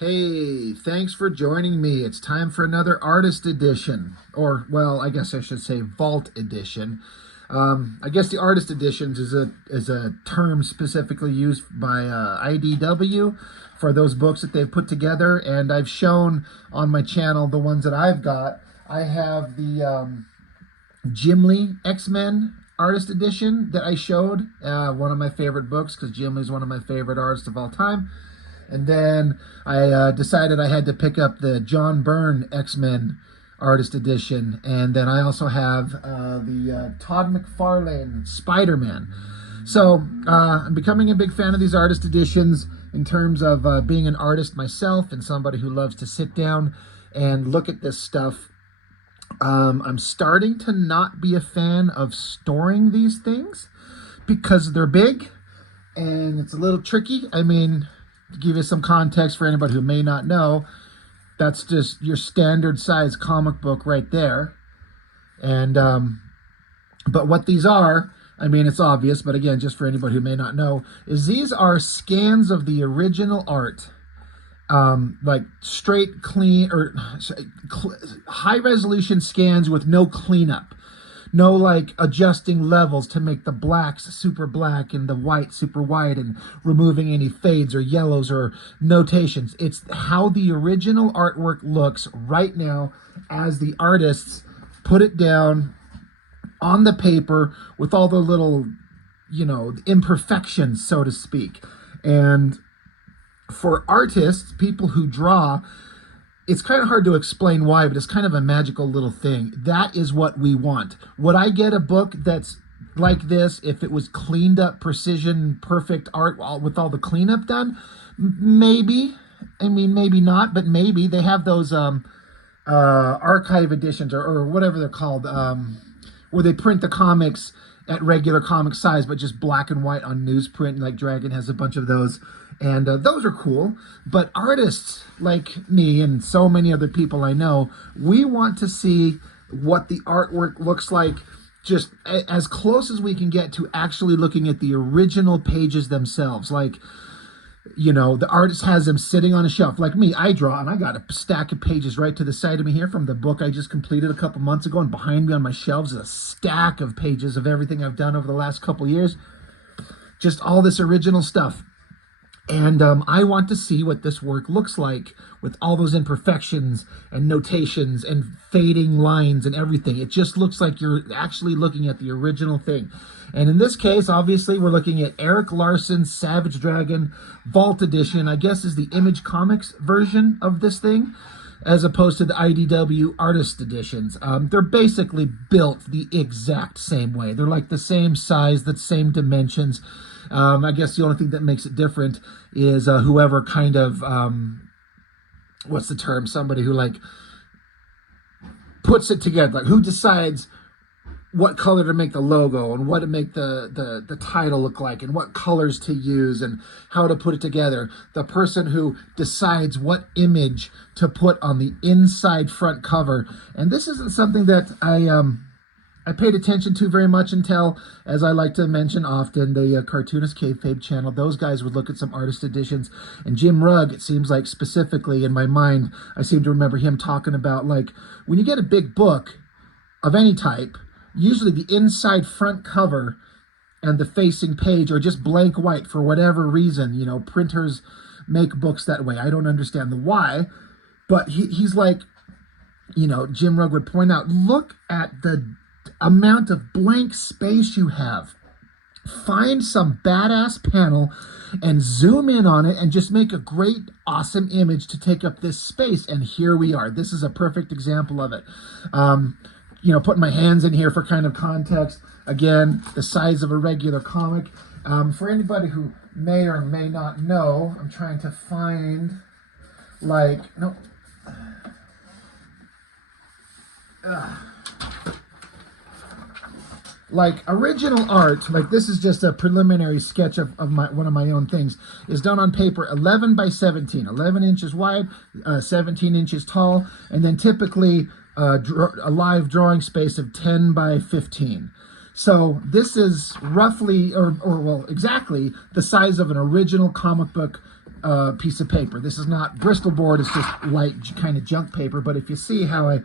Hey, thanks for joining me. It's time for another artist edition, or well, I guess I should say vault edition. I guess the artist editions is a term specifically used by IDW for those books that they've put together, and I've shown on my channel the ones that I've got. I have the Jim Lee X-Men artist edition that I showed, one of my favorite books because Jim Lee's one of my favorite artists of all time. And then I decided I had to pick up the John Byrne X-Men Artist Edition. And then I also have the Todd McFarlane Spider-Man. So I'm becoming a big fan of these artist editions in terms of being an artist myself and somebody who loves to sit down and look at this stuff. I'm starting to not be a fan of storing these things because they're big and it's a little tricky. I mean, to give you some context for anybody who may not know, that's just your standard size comic book right there. And but what these are, I mean, it's obvious, but again, just for anybody who may not know, is these are scans of the original art. Like straight, clean, or high resolution scans with no cleanup. No like adjusting levels to make the blacks super black and the white super white and removing any fades or yellows or notations. It's how the original artwork looks right now as the artists put it down on the paper with all the little, imperfections, so to speak. And for artists, people who draw, it's kind of hard to explain why, but it's kind of a magical little thing. That is what we want. Would I get a book that's like this if it was cleaned up, precision, perfect art with all the cleanup done? Maybe. I mean, maybe not, but maybe. They have those archive editions or whatever they're called, where they print the comics at regular comic size, but just black and white on newsprint. Like Dragon has a bunch of those. And those are cool, but artists like me and so many other people I know, we want to see what the artwork looks like just as close as we can get to actually looking at the original pages themselves. Like, the artist has them sitting on a shelf. Like me, I draw, and I got a stack of pages right to the side of me here from the book I just completed a couple months ago, and behind me on my shelves is a stack of pages of everything I've done over the last couple years. Just all this original stuff. And I want to see what this work looks like with all those imperfections and notations and fading lines and everything. It just looks like you're actually looking at the original thing. And in this case, obviously, we're looking at Erik Larsen's Savage Dragon Vault Edition, I guess is the Image Comics version of this thing, as opposed to the IDW Artist Editions. They're basically built the exact same way. They're like the same size, the same dimensions. I guess the only thing that makes it different is whoever kind of, what's the term? Somebody who like puts it together, like who decides what color to make the logo and what to make the title look like and what colors to use and how to put it together. The person who decides what image to put on the inside front cover. And this isn't something that I paid attention to very much until, as I like to mention often, the Cartoonist Kayfabe channel. Those guys would look at some artist editions. And Jim Rugg, it seems like specifically in my mind, I seem to remember him talking about, like, when you get a big book of any type, usually the inside front cover and the facing page are just blank white for whatever reason. Printers make books that way. I don't understand the why. But he's like, Jim Rugg would point out, look at the amount of blank space you have. Find some badass panel and zoom in on it and just make a great, awesome image to take up this space. And here we are. This is a perfect example of it. Putting my hands in here for kind of context. Again, the size of a regular comic. For anybody who may or may not know, I'm trying to find, like original art, like this is just a preliminary sketch of one of my own things, is done on paper 11 by 17, 11 inches wide, 17 inches tall, and then typically a live drawing space of 10 by 15. So this is roughly, or well, exactly the size of an original comic book piece of paper. This is not Bristol board, it's just light kind of junk paper, but if you see how I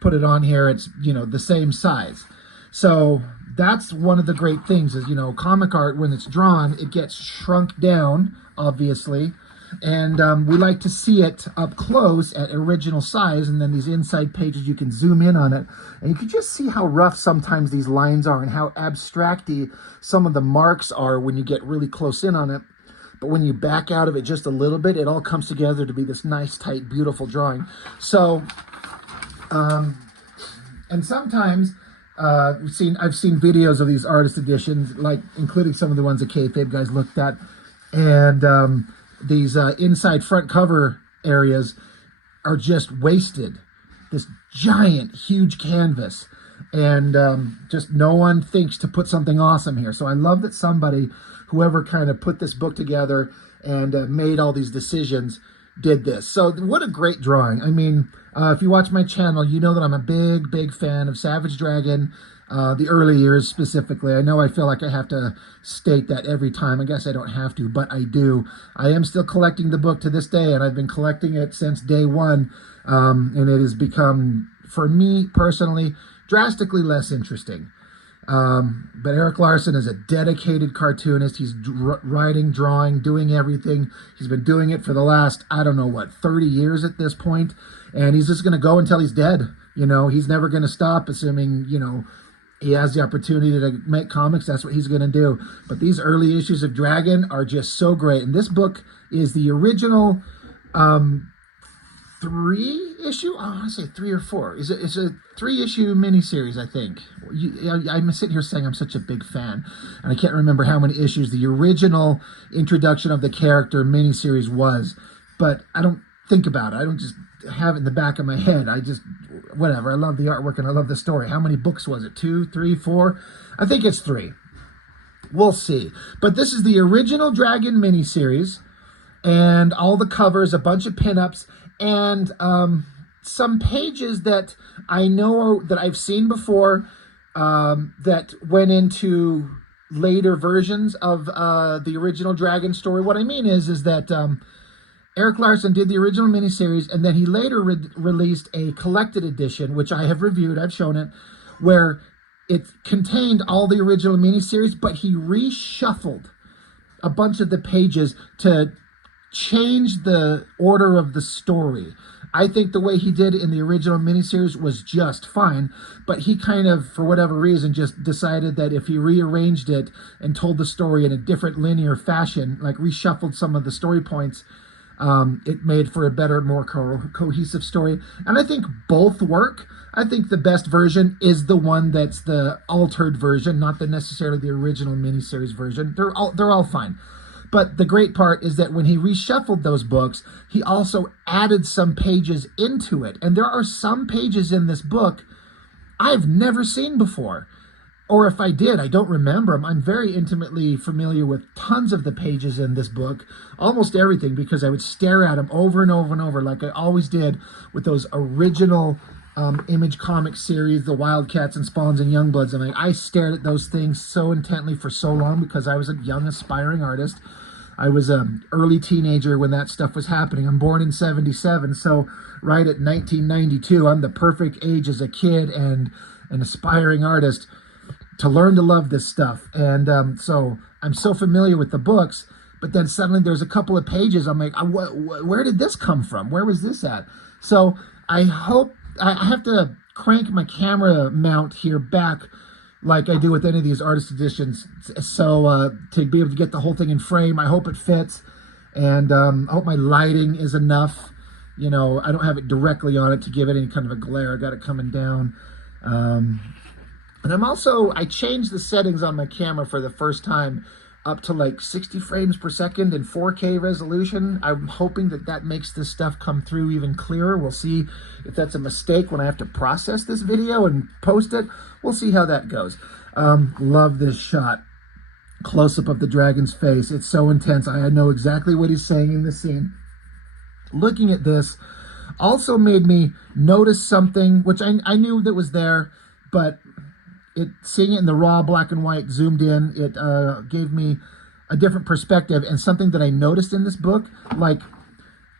put it on here, it's, you know, the same size. So that's one of the great things is, you know, comic art, when it's drawn, it gets shrunk down, obviously, and we like to see it up close at original size, and then these inside pages, you can zoom in on it, and you can just see how rough sometimes these lines are and how abstracty some of the marks are when you get really close in on it. But when you back out of it just a little bit, it all comes together to be this nice, tight, beautiful drawing. So, and sometimes I've seen videos of these artist editions, like including some of the ones that Kayfabe guys looked at, and these inside front cover areas are just wasted. This giant, huge canvas, and just no one thinks to put something awesome here. So I love that somebody, whoever kind of put this book together and made all these decisions, did this. So what a great drawing. I mean, if you watch my channel, you know that I'm a big fan of Savage Dragon, the early years specifically. I know I feel like I have to state that every time. I guess I don't have to, but I do. I am still collecting the book to this day, and I've been collecting it since day one, and it has become, for me personally, drastically less interesting. But Erik Larsen is a dedicated cartoonist. He's writing, drawing, doing everything. He's been doing it for the last, I don't know what, 30 years at this point, and he's just going to go until he's dead. You know, he's never going to stop, assuming, you know, he has the opportunity to make comics. That's what he's going to do. But these early issues of Dragon are just so great. And this book is the original 3-issue? I want to say 3 or 4. It's a 3-issue miniseries, I think. I'm sitting here saying I'm such a big fan, and I can't remember how many issues the original introduction of the character miniseries was. But I don't think about it. I don't just have it in the back of my head. I just, whatever. I love the artwork and I love the story. How many books was it? 2, 3, 4? I think it's 3. We'll see. But this is the original Dragon miniseries, and all the covers, a bunch of pinups, and some pages that I know that I've seen before that went into later versions of the original Dragon story. What I mean is that Erik Larsen did the original miniseries, and then he later released a collected edition, which I have reviewed, I've shown it, where it contained all the original miniseries, but he reshuffled a bunch of the pages to change the order of the story. I think the way he did it in the original miniseries was just fine, but he kind of, for whatever reason, just decided that if he rearranged it and told the story in a different linear fashion, like reshuffled some of the story points, it made for a better, more cohesive story. And I think both work. I think the best version is the one that's the altered version, not necessarily the original miniseries version. They're all fine. But the great part is that when he reshuffled those books, he also added some pages into it. And there are some pages in this book I've never seen before. Or if I did, I don't remember them. I'm very intimately familiar with tons of the pages in this book, almost everything, because I would stare at them over and over and over, like I always did with those original Image comic series, the Wildcats and Spawns and Youngbloods. I mean, I stared at those things so intently for so long because I was a young, aspiring artist. I was an early teenager when that stuff was happening. I'm born in 77, so right at 1992, I'm the perfect age as a kid and an aspiring artist to learn to love this stuff. And so I'm so familiar with the books, but then suddenly there's a couple of pages, I'm like, where did this come from? Where was this at? So I hope, I have to crank my camera mount here back like I do with any of these artist editions, so to be able to get the whole thing in frame. I hope it fits, and I hope my lighting is enough. You know, I don't have it directly on it to give it any kind of a glare. I got it coming down. And I changed the settings on my camera for the first time up to like 60 frames per second and 4K resolution. I'm hoping that makes this stuff come through even clearer. We'll see if that's a mistake when I have to process this video and post it. We'll see how that goes. Love this shot. Close-up of the dragon's face. It's so intense. I know exactly what he's saying in the scene. Looking at this also made me notice something, which I knew that was there, but seeing it in the raw black and white zoomed in, it gave me a different perspective, and something that I noticed in this book, like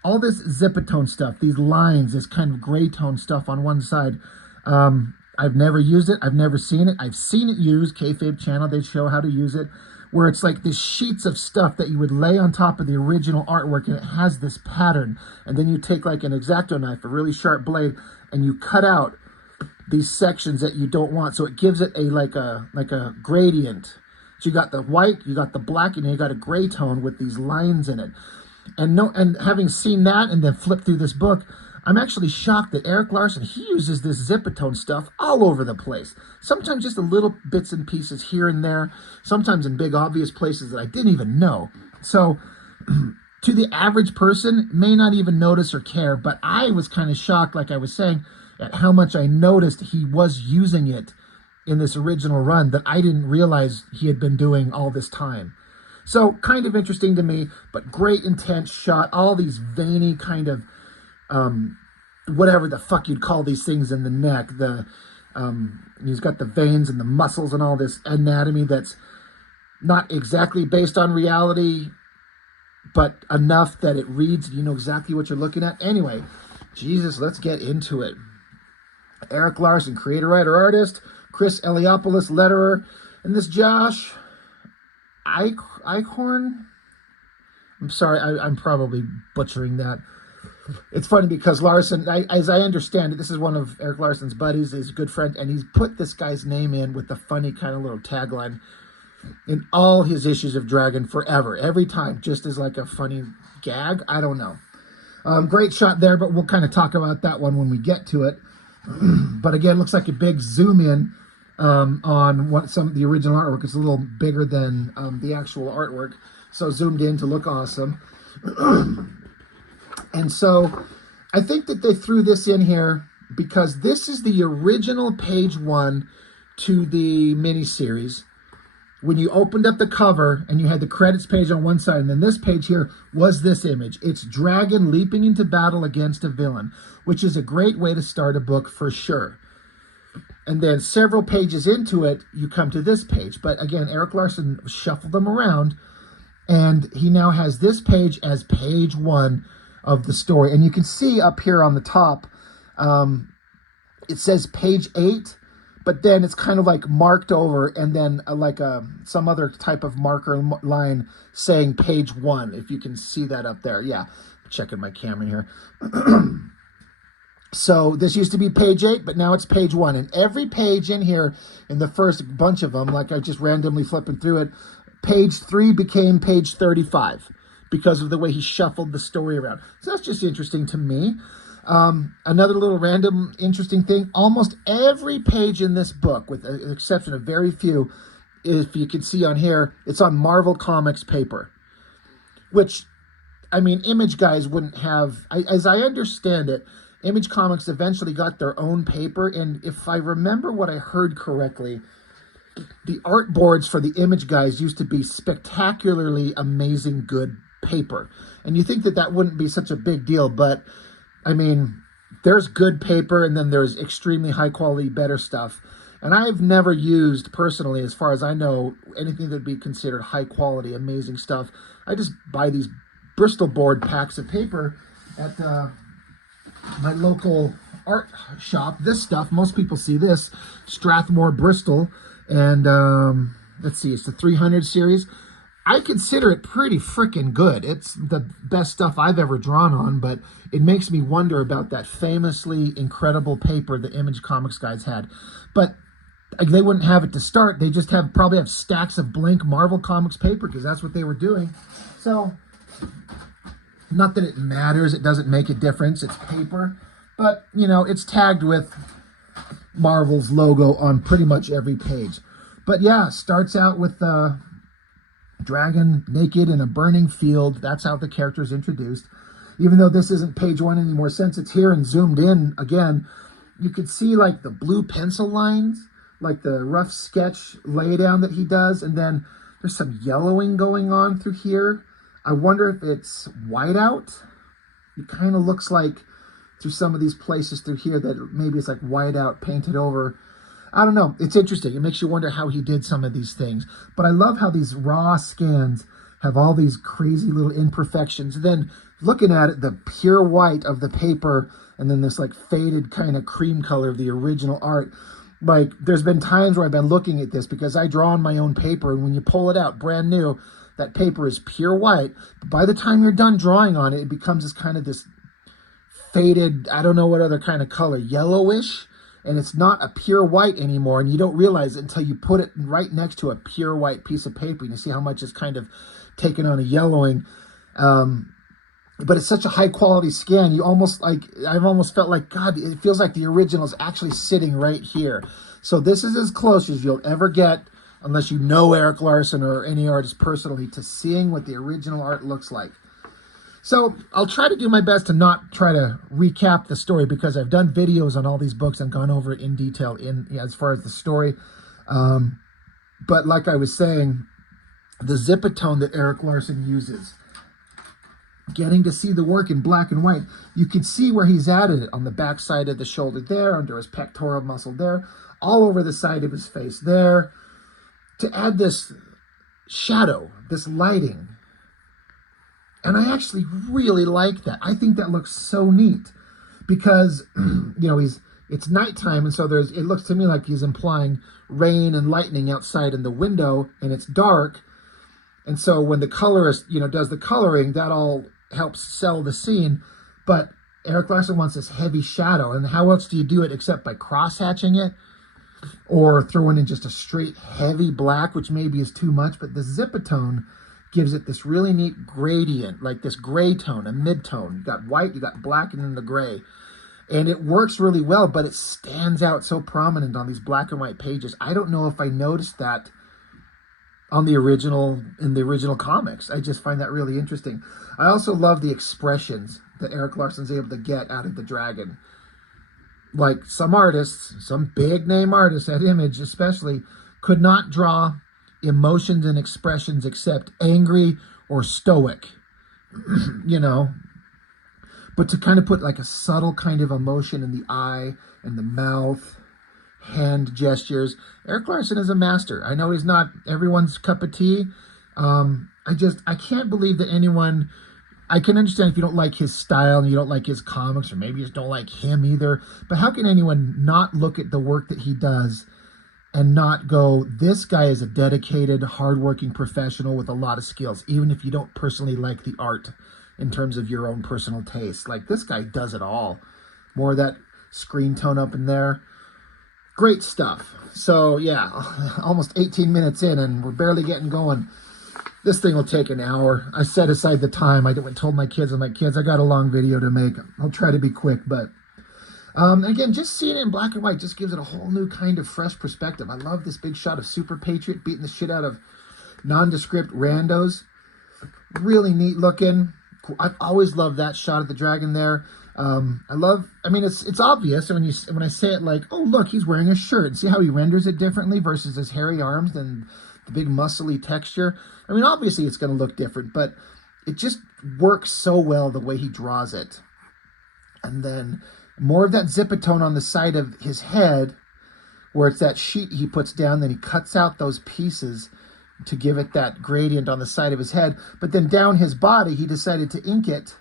all this zipatone stuff, these lines, this kind of gray tone stuff on one side. I've never used it. I've never seen it. I've seen it used. Kayfabe channel, they show how to use it, where it's like these sheets of stuff that you would lay on top of the original artwork, and it has this pattern. And then you take like an X-Acto knife, a really sharp blade, and you cut out these sections that you don't want. So it gives it like a gradient. So you got the white, you got the black, and you got a gray tone with these lines in it. And having seen that and then flipped through this book, I'm actually shocked that Erik Larsen, he uses this zipatone stuff all over the place. Sometimes just a little bits and pieces here and there, sometimes in big obvious places that I didn't even know. So to the average person, may not even notice or care, but I was kind of shocked, like I was saying, at how much I noticed he was using it in this original run that I didn't realize he had been doing all this time. So kind of interesting to me, but great intense shot, all these veiny kind of whatever the fuck you'd call these things in the neck. He's got the veins and the muscles and all this anatomy that's not exactly based on reality, but enough that it reads, you know exactly what you're looking at. Anyway, Jesus, let's get into it. Erik Larsen, creator, writer, artist. Chris Eliopoulos, letterer. And this Josh Eichhorn. I'm sorry, I'm probably butchering that. It's funny because Larsen, as I understand it, this is one of Erik Larsen's buddies, his good friend, and he's put this guy's name in with the funny kind of little tagline in all his issues of Dragon forever, every time, just as like a funny gag. I don't know. Great shot there, but we'll kind of talk about that one when we get to it. But again, looks like a big zoom in on what some of the original artwork. It's a little bigger than the actual artwork, so zoomed in to look awesome. And so I think that they threw this in here because this is the original page 1 to the miniseries. When you opened up the cover and you had the credits page on one side, and then this page here was this image. It's Dragon leaping into battle against a villain, which is a great way to start a book for sure. And then several pages into it, you come to this page. But again, Erik Larsen shuffled them around, and he now has this page as page 1 of the story. And you can see up here on the top, it says page 8, but then it's kind of like marked over, and then some other type of marker line saying page 1, if you can see that up there. Yeah, checking my camera here. So this used to be page 8, but now it's page 1. And every page in here, in the first bunch of them, like I just randomly flipping through it, page 3 became page 35 because of the way he shuffled the story around. So that's just interesting to me. Another little random interesting thing, almost every page in this book, with the exception of very few, if you can see on here, it's on Marvel Comics paper, which, I mean, Image guys wouldn't have, as I understand it, Image Comics eventually got their own paper, and if I remember what I heard correctly, the art boards for the Image guys used to be spectacularly amazing good paper. And you think that that wouldn't be such a big deal, but I mean, there's good paper and then there's extremely high quality, better stuff. And I've never used personally, as far as I know, anything that'd be considered high quality, amazing stuff. I just buy these Bristol board packs of paper at my local art shop. This stuff, most people see this, Strathmore, Bristol. And let's see, it's the 300 series. I consider it pretty freaking good. It's the best stuff I've ever drawn on, but it makes me wonder about that famously incredible paper the Image Comics guys had. But they wouldn't have it to start. They just probably have stacks of blank Marvel Comics paper because that's what they were doing. So, not that it matters. It doesn't make a difference. It's paper. But, you know, it's tagged with Marvel's logo on pretty much every page. But yeah, starts out with Dragon naked in a burning field. That's how the character is introduced. Even though this isn't page 1 anymore, since it's here and zoomed in again, you could see like the blue pencil lines, like the rough sketch laydown that he does, and then there's some yellowing going on through here. I wonder if it's whiteout. It kind of looks like through some of these places through here that maybe it's like whiteout painted over. I don't know. It's interesting. It makes you wonder how he did some of these things. But I love how these raw scans have all these crazy little imperfections. And then looking at it, the pure white of the paper, and then this like faded kind of cream color of the original art. Like, there's been times where I've been looking at this because I draw on my own paper, and when you pull it out brand new, that paper is pure white. But by the time you're done drawing on it, it becomes this kind of this faded, I don't know what other kind of color, yellowish, and it's not a pure white anymore, and you don't realize it until you put it right next to a pure white piece of paper, and you see how much it's kind of taken on a yellowing. But it's such a high quality scan. You almost like, I've almost felt like, God, it feels like the original is actually sitting right here. So this is as close as you'll ever get, unless you know Erik Larsen or any artist personally, to seeing what the original art looks like. So I'll try to do my best to not try to recap the story, because I've done videos on all these books and gone over it in detail as far as the story. But like I was saying, the zipatone that Erik Larsen uses, getting to see the work in black and white, you can see where he's added it on the back side of the shoulder there, under his pectoral muscle there, all over the side of his face there, to add this shadow, this lighting. And I actually really like that. I think that looks so neat because, you know, it's nighttime, and so it looks to me like he's implying rain and lightning outside in the window, and it's dark. And so when the colorist, you know, does the coloring, that all helps sell the scene. But Erik Larsen wants this heavy shadow, and how else do you do it except by cross-hatching it or throwing in just a straight heavy black, which maybe is too much, but the zipatone gives it this really neat gradient, like this gray tone, a mid-tone. You got white, you got black, and then the gray. And it works really well, but it stands out so prominent on these black and white pages. I don't know if I noticed that on the original, in the original comics. I just find that really interesting. I also love the expressions that Erik Larsen's able to get out of the dragon. Like some artists, some big name artists at Image especially, could not draw emotions and expressions except angry or stoic, you know. But to kind of put like a subtle kind of emotion in the eye and the mouth, hand gestures, Erik Larsen is a master. I know he's not everyone's cup of tea. I can't believe that anyone, I can understand if you don't like his style and you don't like his comics, or maybe you just don't like him either, but how can anyone not look at the work that he does and not go, this guy is a dedicated, hardworking professional with a lot of skills, even if you don't personally like the art in terms of your own personal taste. Like, this guy does it all. More of that screen tone up in there. Great stuff. So, yeah, almost 18 minutes in, and we're barely getting going. This thing will take an hour. I set aside the time. I told my kids, I'm like, kids, I got a long video to make. I'll try to be quick, but again, just seeing it in black and white just gives it a whole new kind of fresh perspective. I love this big shot of Super Patriot beating the shit out of nondescript randos. Really neat looking. I've always loved that shot of the dragon there. I mean, it's obvious when I say it, like, oh, look, he's wearing a shirt, and see how he renders it differently versus his hairy arms and the big muscly texture. I mean, obviously it's going to look different, but it just works so well the way he draws it. And then more of that zipatone on the side of his head, where it's that sheet he puts down, then he cuts out those pieces to give it that gradient on the side of his head. But then down his body, he decided to ink it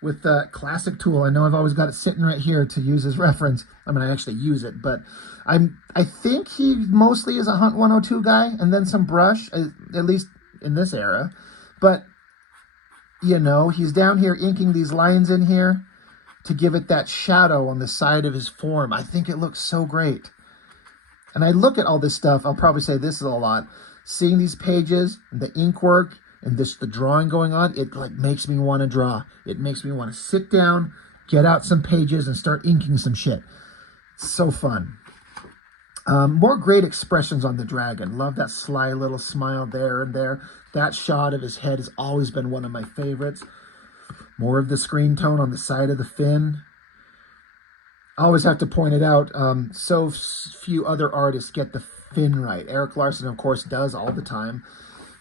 with the classic tool. I know I've always got it sitting right here to use as reference. I mean, I actually use it, but I think he mostly is a Hunt 102 guy, and then some brush, at least in this era. But, you know, he's down here inking these lines in here to give it that shadow on the side of his form. I think it looks so great. And I look at all this stuff, I'll probably say this a lot, seeing these pages, the ink work, and the drawing going on, it like makes me want to draw. It makes me want to sit down, get out some pages, and start inking some shit. It's so fun. More great expressions on the dragon. Love that sly little smile there and there. That shot of his head has always been one of my favorites. More of the screen tone on the side of the fin. I always have to point it out. So few other artists get the fin right. Erik Larsen, of course, does all the time.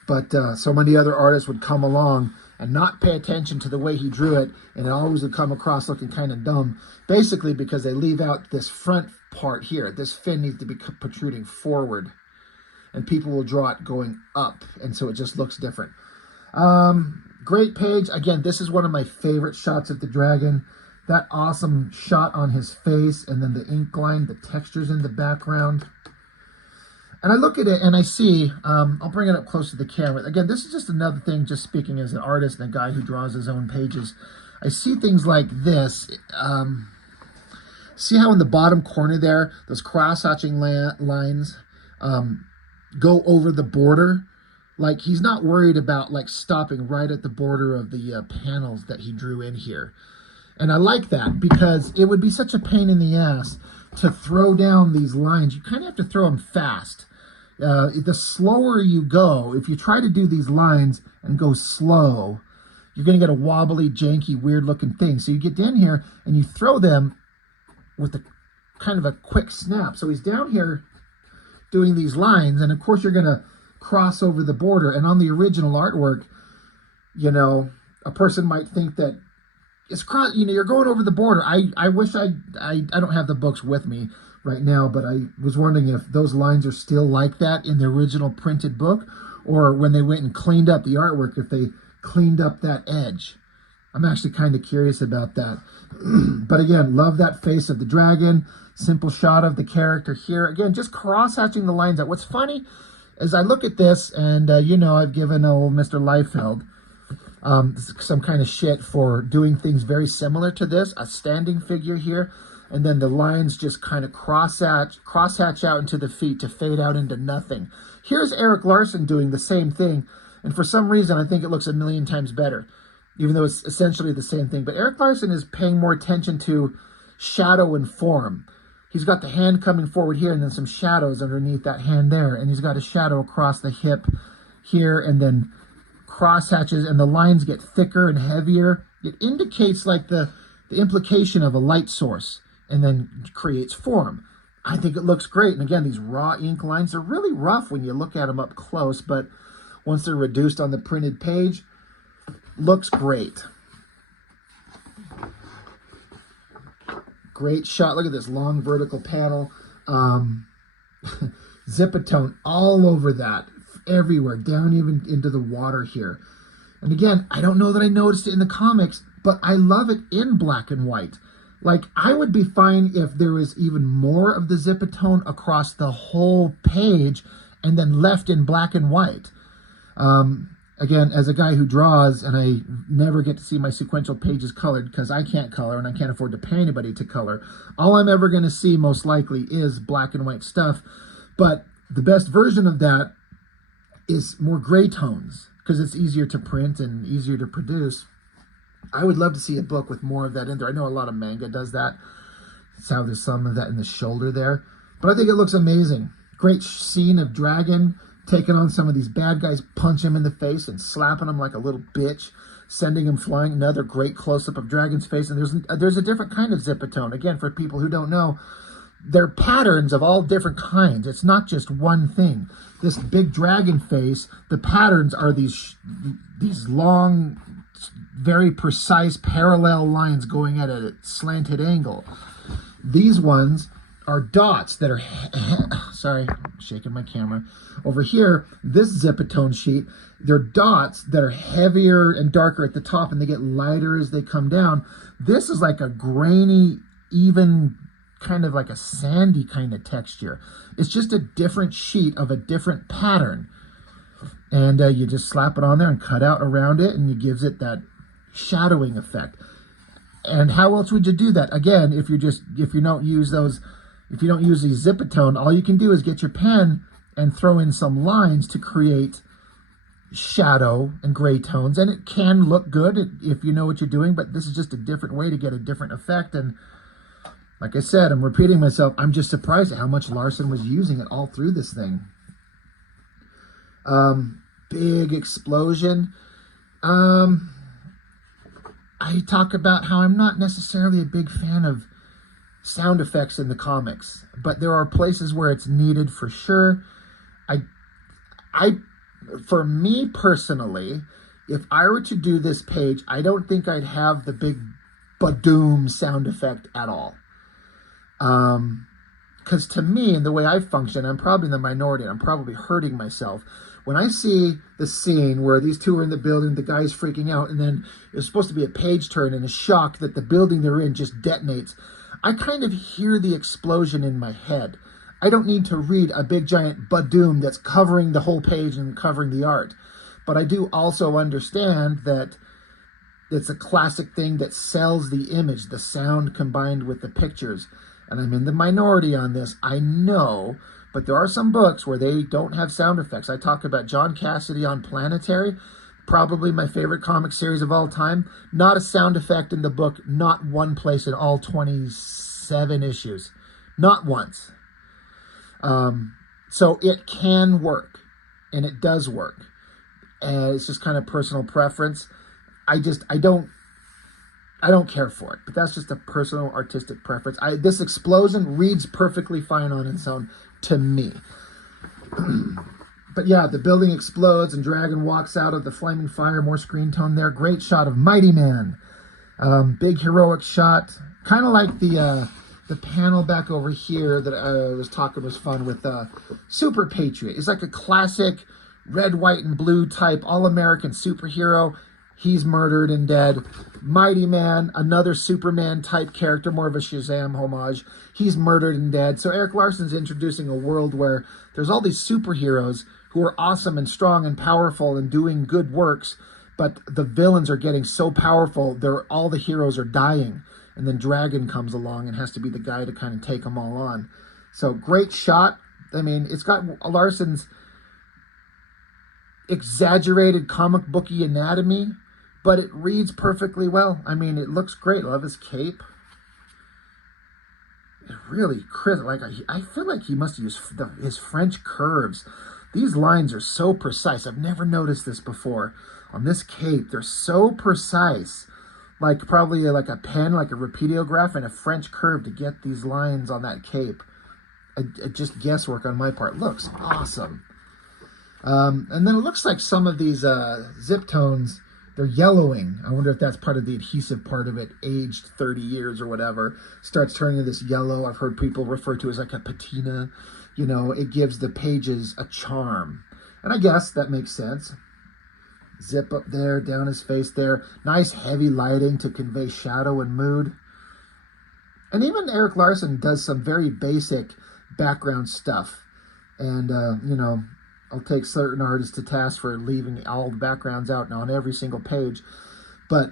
But so many other artists would come along and not pay attention to the way he drew it, and it always would come across looking kind of dumb, basically because they leave out this front part here. This fin needs to be protruding forward, and people will draw it going up, and so it just looks different. Great page. Again, this is one of my favorite shots of the dragon. That awesome shot on his face, and then the ink line, the textures in the background. And I look at it and I see, I'll bring it up close to the camera. Again, this is just another thing, just speaking as an artist and a guy who draws his own pages. I see things like this. See how in the bottom corner there, those cross-hatching lines go over the border? Like, he's not worried about, like, stopping right at the border of the panels that he drew in here. And I like that because it would be such a pain in the ass to throw down these lines. You kind of have to throw them fast. The slower you go, if you try to do these lines and go slow, you're going to get a wobbly, janky, weird-looking thing. So you get down here and you throw them with a kind of a quick snap. So he's down here doing these lines, and of course you're going to cross over the border. And on the original artwork, you know, a person might think that it's cross, you know, you're going over the border. I wish I don't have the books with me right now, but I was wondering if those lines are still like that in the original printed book, or when they went and cleaned up the artwork, if they cleaned up that edge. I'm actually kind of curious about that. But again, love that face of the dragon. Simple shot of the character here. Again, just cross-hatching the lines out. What's funny is I look at this, and you know, I've given old Mr. Liefeld some kind of shit for doing things very similar to this. A standing figure here, and then the lines just kind of cross-hatch out into the feet to fade out into nothing. Here's Erik Larsen doing the same thing, and for some reason I think it looks a million times better, even though it's essentially the same thing. But Erik Larsen is paying more attention to shadow and form. He's got the hand coming forward here, and then some shadows underneath that hand there, and he's got a shadow across the hip here, and then cross hatches, and the lines get thicker and heavier. It indicates like the implication of a light source, and then creates form. I think it looks great. And again, these raw ink lines are really rough when you look at them up close, but once they're reduced on the printed page, looks great. Great shot. Look at this long vertical panel. Zipatone all over that, everywhere, down even into the water here. And again, I don't know that I noticed it in the comics, but I love it in black and white. Like, I would be fine if there was even more of the Zipatone across the whole page and then left in black and white. Again, as a guy who draws, and I never get to see my sequential pages colored because I can't color and I can't afford to pay anybody to color, all I'm ever going to see most likely is black and white stuff. But the best version of that is more gray tones because it's easier to print and easier to produce. I would love to see a book with more of that in there. I know a lot of manga does that. It's how there's some of that in the shoulder there. But I think it looks amazing. Great scene of dragon taking on some of these bad guys, punch him in the face and slapping him like a little bitch, sending him flying. Another great close-up of dragon's face. And there's a different kind of Zipatone. Again, for people who don't know, they're patterns of all different kinds. It's not just one thing. This big dragon face, the patterns are these long, very precise parallel lines going at a slanted angle. These ones are dots that are, sorry, I'm shaking my camera. Over here, this Zipatone sheet, they're dots that are heavier and darker at the top, and they get lighter as they come down. This is like a grainy, even kind of like a sandy kind of texture. It's just a different sheet of a different pattern. And you just slap it on there and cut out around it, and it gives it that shadowing effect. And how else would you do that? Again, if you don't use these Zipatone, all you can do is get your pen and throw in some lines to create shadow and gray tones. And it can look good if you know what you're doing, but this is just a different way to get a different effect. And like I said, I'm repeating myself, I'm just surprised at how much Larsen was using it all through this thing. Big explosion. I talk about how I'm not necessarily a big fan of sound effects in the comics, but there are places where it's needed for sure. For me personally, if I were to do this page, I don't think I'd have the big badoom sound effect at all. Because to me, and the way I function, I'm probably in the minority, and I'm probably hurting myself. When I see the scene where these two are in the building, the guy's freaking out, and then it's supposed to be a page turn and a shock that the building they're in just detonates, I kind of hear the explosion in my head. I don't need to read a big giant badoom that's covering the whole page and covering the art. But I do also understand that it's a classic thing that sells the image, the sound combined with the pictures. And I'm in the minority on this, I know, but there are some books where they don't have sound effects. I talk about John Cassidy on Planetary, probably my favorite comic series of all time. Not a sound effect in the book, not one place in all 27 issues. Not once. So it can work, and it does work. And it's just kind of personal preference. I don't care for it, but that's just a personal artistic preference. This explosion reads perfectly fine on its own to me. But yeah, the building explodes and Dragon walks out of the flaming fire. More screen tone there. Great shot of Mighty Man. Big heroic shot. Kind of like the panel back over here that I was talking was fun with Super Patriot. It's like a classic red, white, and blue type all-American superhero. He's murdered and dead. Mighty Man, another Superman type character, more of a Shazam homage. He's murdered and dead. So Erik Larsen's introducing a world where there's all these superheroes who are awesome and strong and powerful and doing good works, but the villains are getting so powerful, all the heroes are dying. And then Dragon comes along and has to be the guy to kind of take them all on. So great shot. I mean, it's got Larsen's exaggerated comic booky anatomy, but it reads perfectly well. I mean, it looks great. I love his cape. It really crisp. Like I feel like he must use his French curves. These lines are so precise. I've never noticed this before. On this cape, they're so precise. Like probably like a pen, like a repeatograph and a French curve to get these lines on that cape. Just guesswork on my part. Looks awesome. And then it looks like some of these zip tones, they're yellowing. I wonder if that's part of the adhesive part of it, aged 30 years or whatever, starts turning this yellow. I've heard people refer to it as like a patina. You know, it gives the pages a charm. And I guess that makes sense. Zip up there, down his face there. Nice heavy lighting to convey shadow and mood. And even Erik Larsen does some very basic background stuff. And, you know, I'll take certain artists to task for leaving all the backgrounds out on every single page. But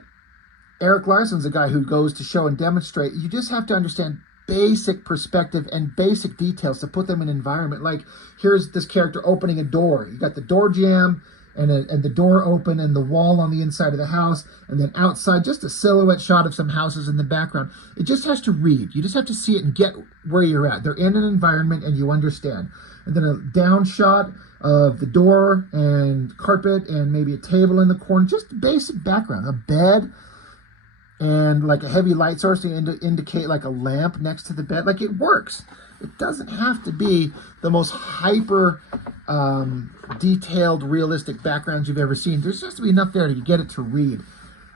Erik Larsen's a guy who goes to show and demonstrate. You just have to understand basic perspective and basic details to put them in environment. Like, here's this character opening a door. You got the door jamb and the door open and the wall on the inside of the house. And then outside, just a silhouette shot of some houses in the background. It just has to read. You just have to see it and get where you're at. They're in an environment and you understand. And then a down shot of the door and carpet and maybe a table in the corner. Just basic background. A bed and like a heavy light source to indicate like a lamp next to the bed. Like, it works. It doesn't have to be the most hyper detailed, realistic backgrounds you've ever seen. There's just to be enough there to get it to read.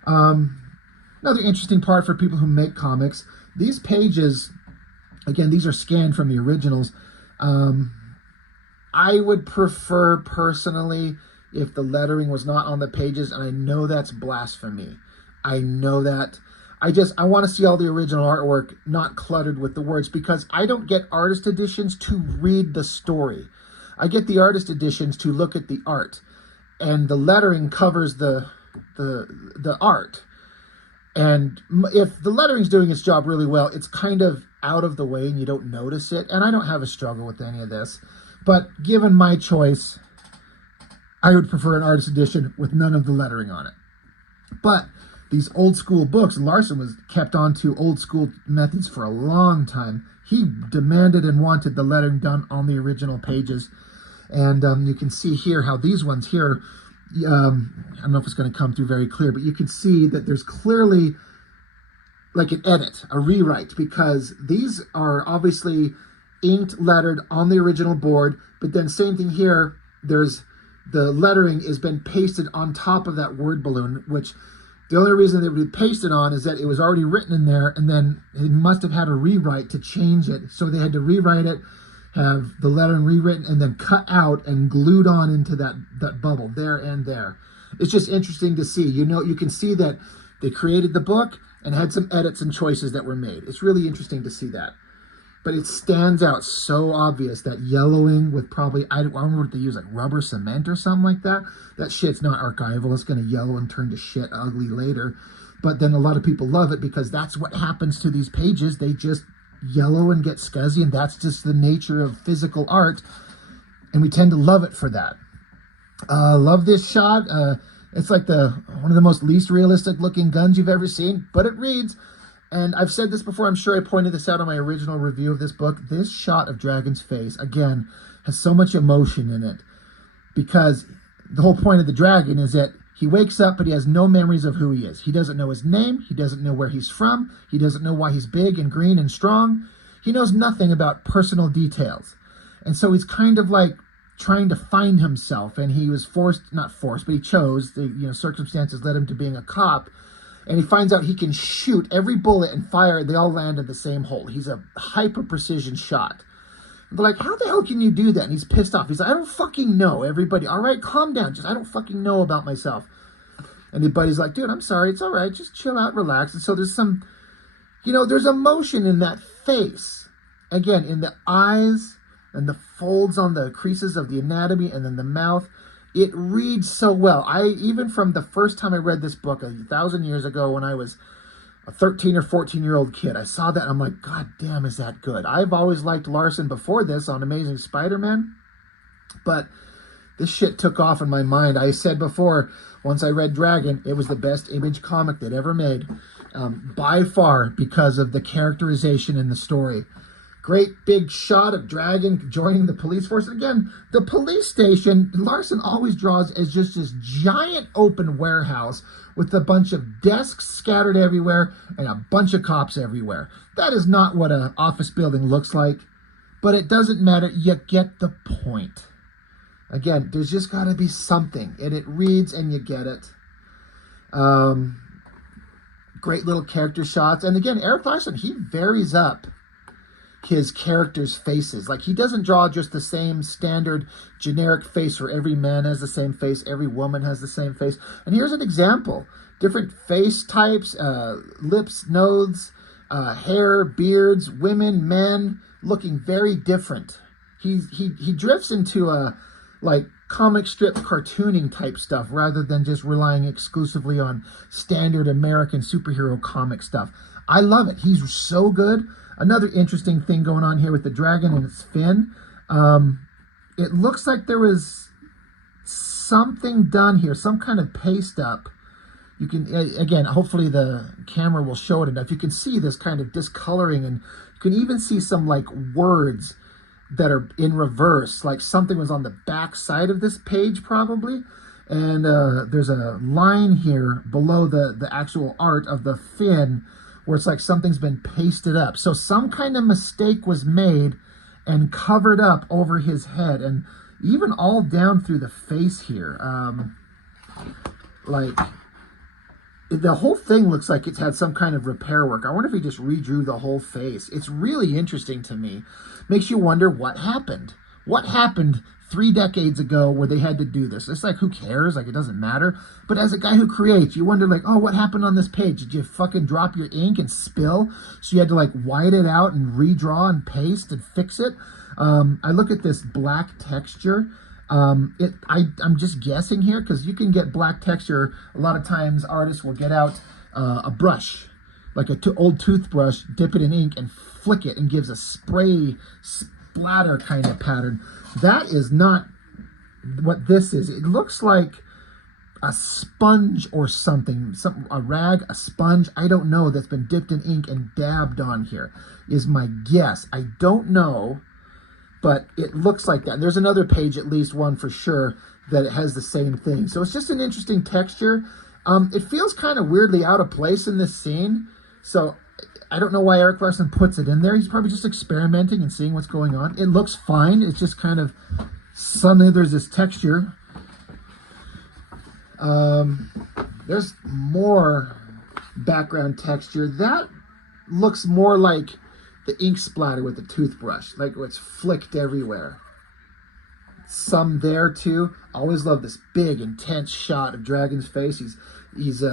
Another interesting part for people who make comics, these pages, again, these are scanned from the originals. I would prefer personally if the lettering was not on the pages, and I know that's blasphemy. I know that. I want to see all the original artwork not cluttered with the words, because I don't get artist editions to read the story. I get the artist editions to look at the art, and the lettering covers the art. And if the lettering's doing its job really well, it's kind of out of the way and you don't notice it. And I don't have a struggle with any of this. But given my choice, I would prefer an artist edition with none of the lettering on it. But these old school books, Larsen was kept on to old school methods for a long time. He demanded and wanted the lettering done on the original pages. And you can see here how these ones here, I don't know if it's going to come through very clear, but you can see that there's clearly like an edit, a rewrite, because these are obviously inked, lettered on the original board, but then same thing here, there's the lettering has been pasted on top of that word balloon, which the only reason they would be pasted on is that it was already written in there, and then they must have had a rewrite to change it. So they had to rewrite it, have the lettering rewritten and then cut out and glued on into that bubble there and there. It's just interesting to see. You can see that they created the book and had some edits and choices that were made. It's really interesting to see that. But it stands out so obvious, that yellowing with probably, I remember what they use, like rubber cement or something like that. That shit's not archival. It's going to yellow and turn to shit ugly later. But then a lot of people love it because that's what happens to these pages. They just yellow and get scuzzy, and that's just the nature of physical art. And we tend to love it for that. Love this shot. It's like one of the most least realistic looking guns you've ever seen, but it reads. And I've said this before, I'm sure I pointed this out on my original review of this book. This shot of Dragon's face, again, has so much emotion in it. Because the whole point of the dragon is that he wakes up, but he has no memories of who he is. He doesn't know his name. He doesn't know where he's from. He doesn't know why he's big and green and strong. He knows nothing about personal details. And so he's kind of like trying to find himself. And he was not forced, but he chose. Circumstances led him to being a cop. And he finds out he can shoot every bullet and fire. They all land in the same hole. He's a hyper-precision shot. They're like, how the hell can you do that? And he's pissed off. He's like, I don't fucking know, everybody. All right, calm down. I don't fucking know about myself. And his buddy's like, dude, I'm sorry. It's all right. Just chill out, relax. And so there's there's emotion in that face. Again, in the eyes and the folds on the creases of the anatomy and then the mouth. It reads so well. Even from the first time I read this book 1,000 years ago when I was a 13 or 14-year-old kid, I saw that. I'm like, God damn, is that good? I've always liked Larsen before this on Amazing Spider-Man, but this shit took off in my mind. I said before, once I read Dragon, it was the best Image comic they'd ever made, by far, because of the characterization in the story. Great big shot of Dragon joining the police force. And again, the police station, Larsen always draws as just this giant open warehouse with a bunch of desks scattered everywhere and a bunch of cops everywhere. That is not what an office building looks like, but it doesn't matter. You get the point. Again, there's just got to be something, and it reads and you get it. Great little character shots. And again, Erik Larsen, he varies up his characters' faces. Like, he doesn't draw just the same standard generic face where every man has the same face, every woman has the same face. And here's an example. Different face types, lips, nose, hair, beards, women, men, looking very different. He drifts into like comic strip cartooning type stuff rather than just relying exclusively on standard American superhero comic stuff. I love it. He's so good. Another interesting thing going on here with the dragon and its fin. It looks like there was something done here, some kind of paste up. You can, again, hopefully the camera will show it enough. You can see this kind of discoloring, and you can even see some like words that are in reverse, like something was on the back side of this page probably. And there's a line here below the actual art of the fin where it's like something's been pasted up. So some kind of mistake was made and covered up over his head, and even all down through the face here. Like, the whole thing looks like it's had some kind of repair work. I wonder if he just redrew the whole face. It's really interesting to me. Makes you wonder what happened. What happened 3 decades ago where they had to do this? It's like, who cares? Like, it doesn't matter. But as a guy who creates, you wonder, like, oh, what happened on this page? Did you fucking drop your ink and spill? So you had to, like, white it out and redraw and paste and fix it? I look at this black texture. I'm just guessing here, because you can get black texture. A lot of times artists will get out a brush, like an old toothbrush, dip it in ink and flick it, and gives a spray splatter kind of pattern. That is not what this is. It looks like a sponge or something, a rag, a sponge, I don't know, that's been dipped in ink and dabbed on here, is my guess. I don't know, but it looks like that. And there's another page, at least one for sure, that it has the same thing. So it's just an interesting texture. It feels kind of weirdly out of place in this scene. So I don't know why Erik Larsen puts it in there. He's probably just experimenting and seeing what's going on. It looks fine. It's just kind of, suddenly there's this texture. There's more background texture. That looks more like the ink splatter with the toothbrush, like it's flicked everywhere. Some there too. I always love this big, intense shot of Dragon's face. He's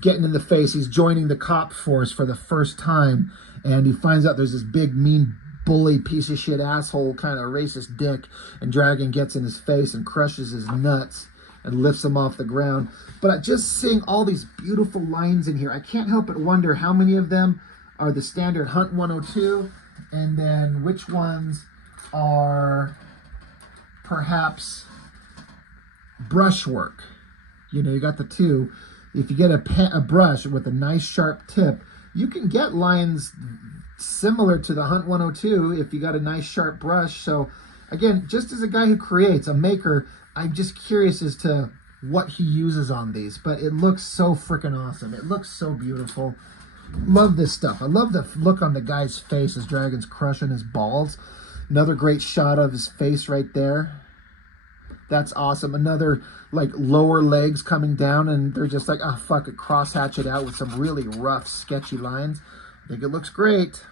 getting in the face. He's joining the cop force for the first time, and he finds out there's this big, mean, bully, piece of shit, asshole, kind of racist dick, and Dragon gets in his face and crushes his nuts and lifts him off the ground. But just seeing all these beautiful lines in here, I can't help but wonder how many of them are the standard Hunt 102, and then which ones are perhaps brushwork. You know, you got the two. If you get a brush with a nice sharp tip, you can get lines similar to the Hunt 102 if you got a nice sharp brush. So again, just as a guy who creates, a maker, I'm just curious as to what he uses on these, but it looks so freaking awesome. It looks so beautiful. Love this stuff. I love the look on the guy's face as Dragon's crushing his balls. Another great shot of his face right there. That's awesome. Another, like, lower legs coming down, and they're just like, oh, fuck it, cross-hatch it out with some really rough, sketchy lines. I think it looks great.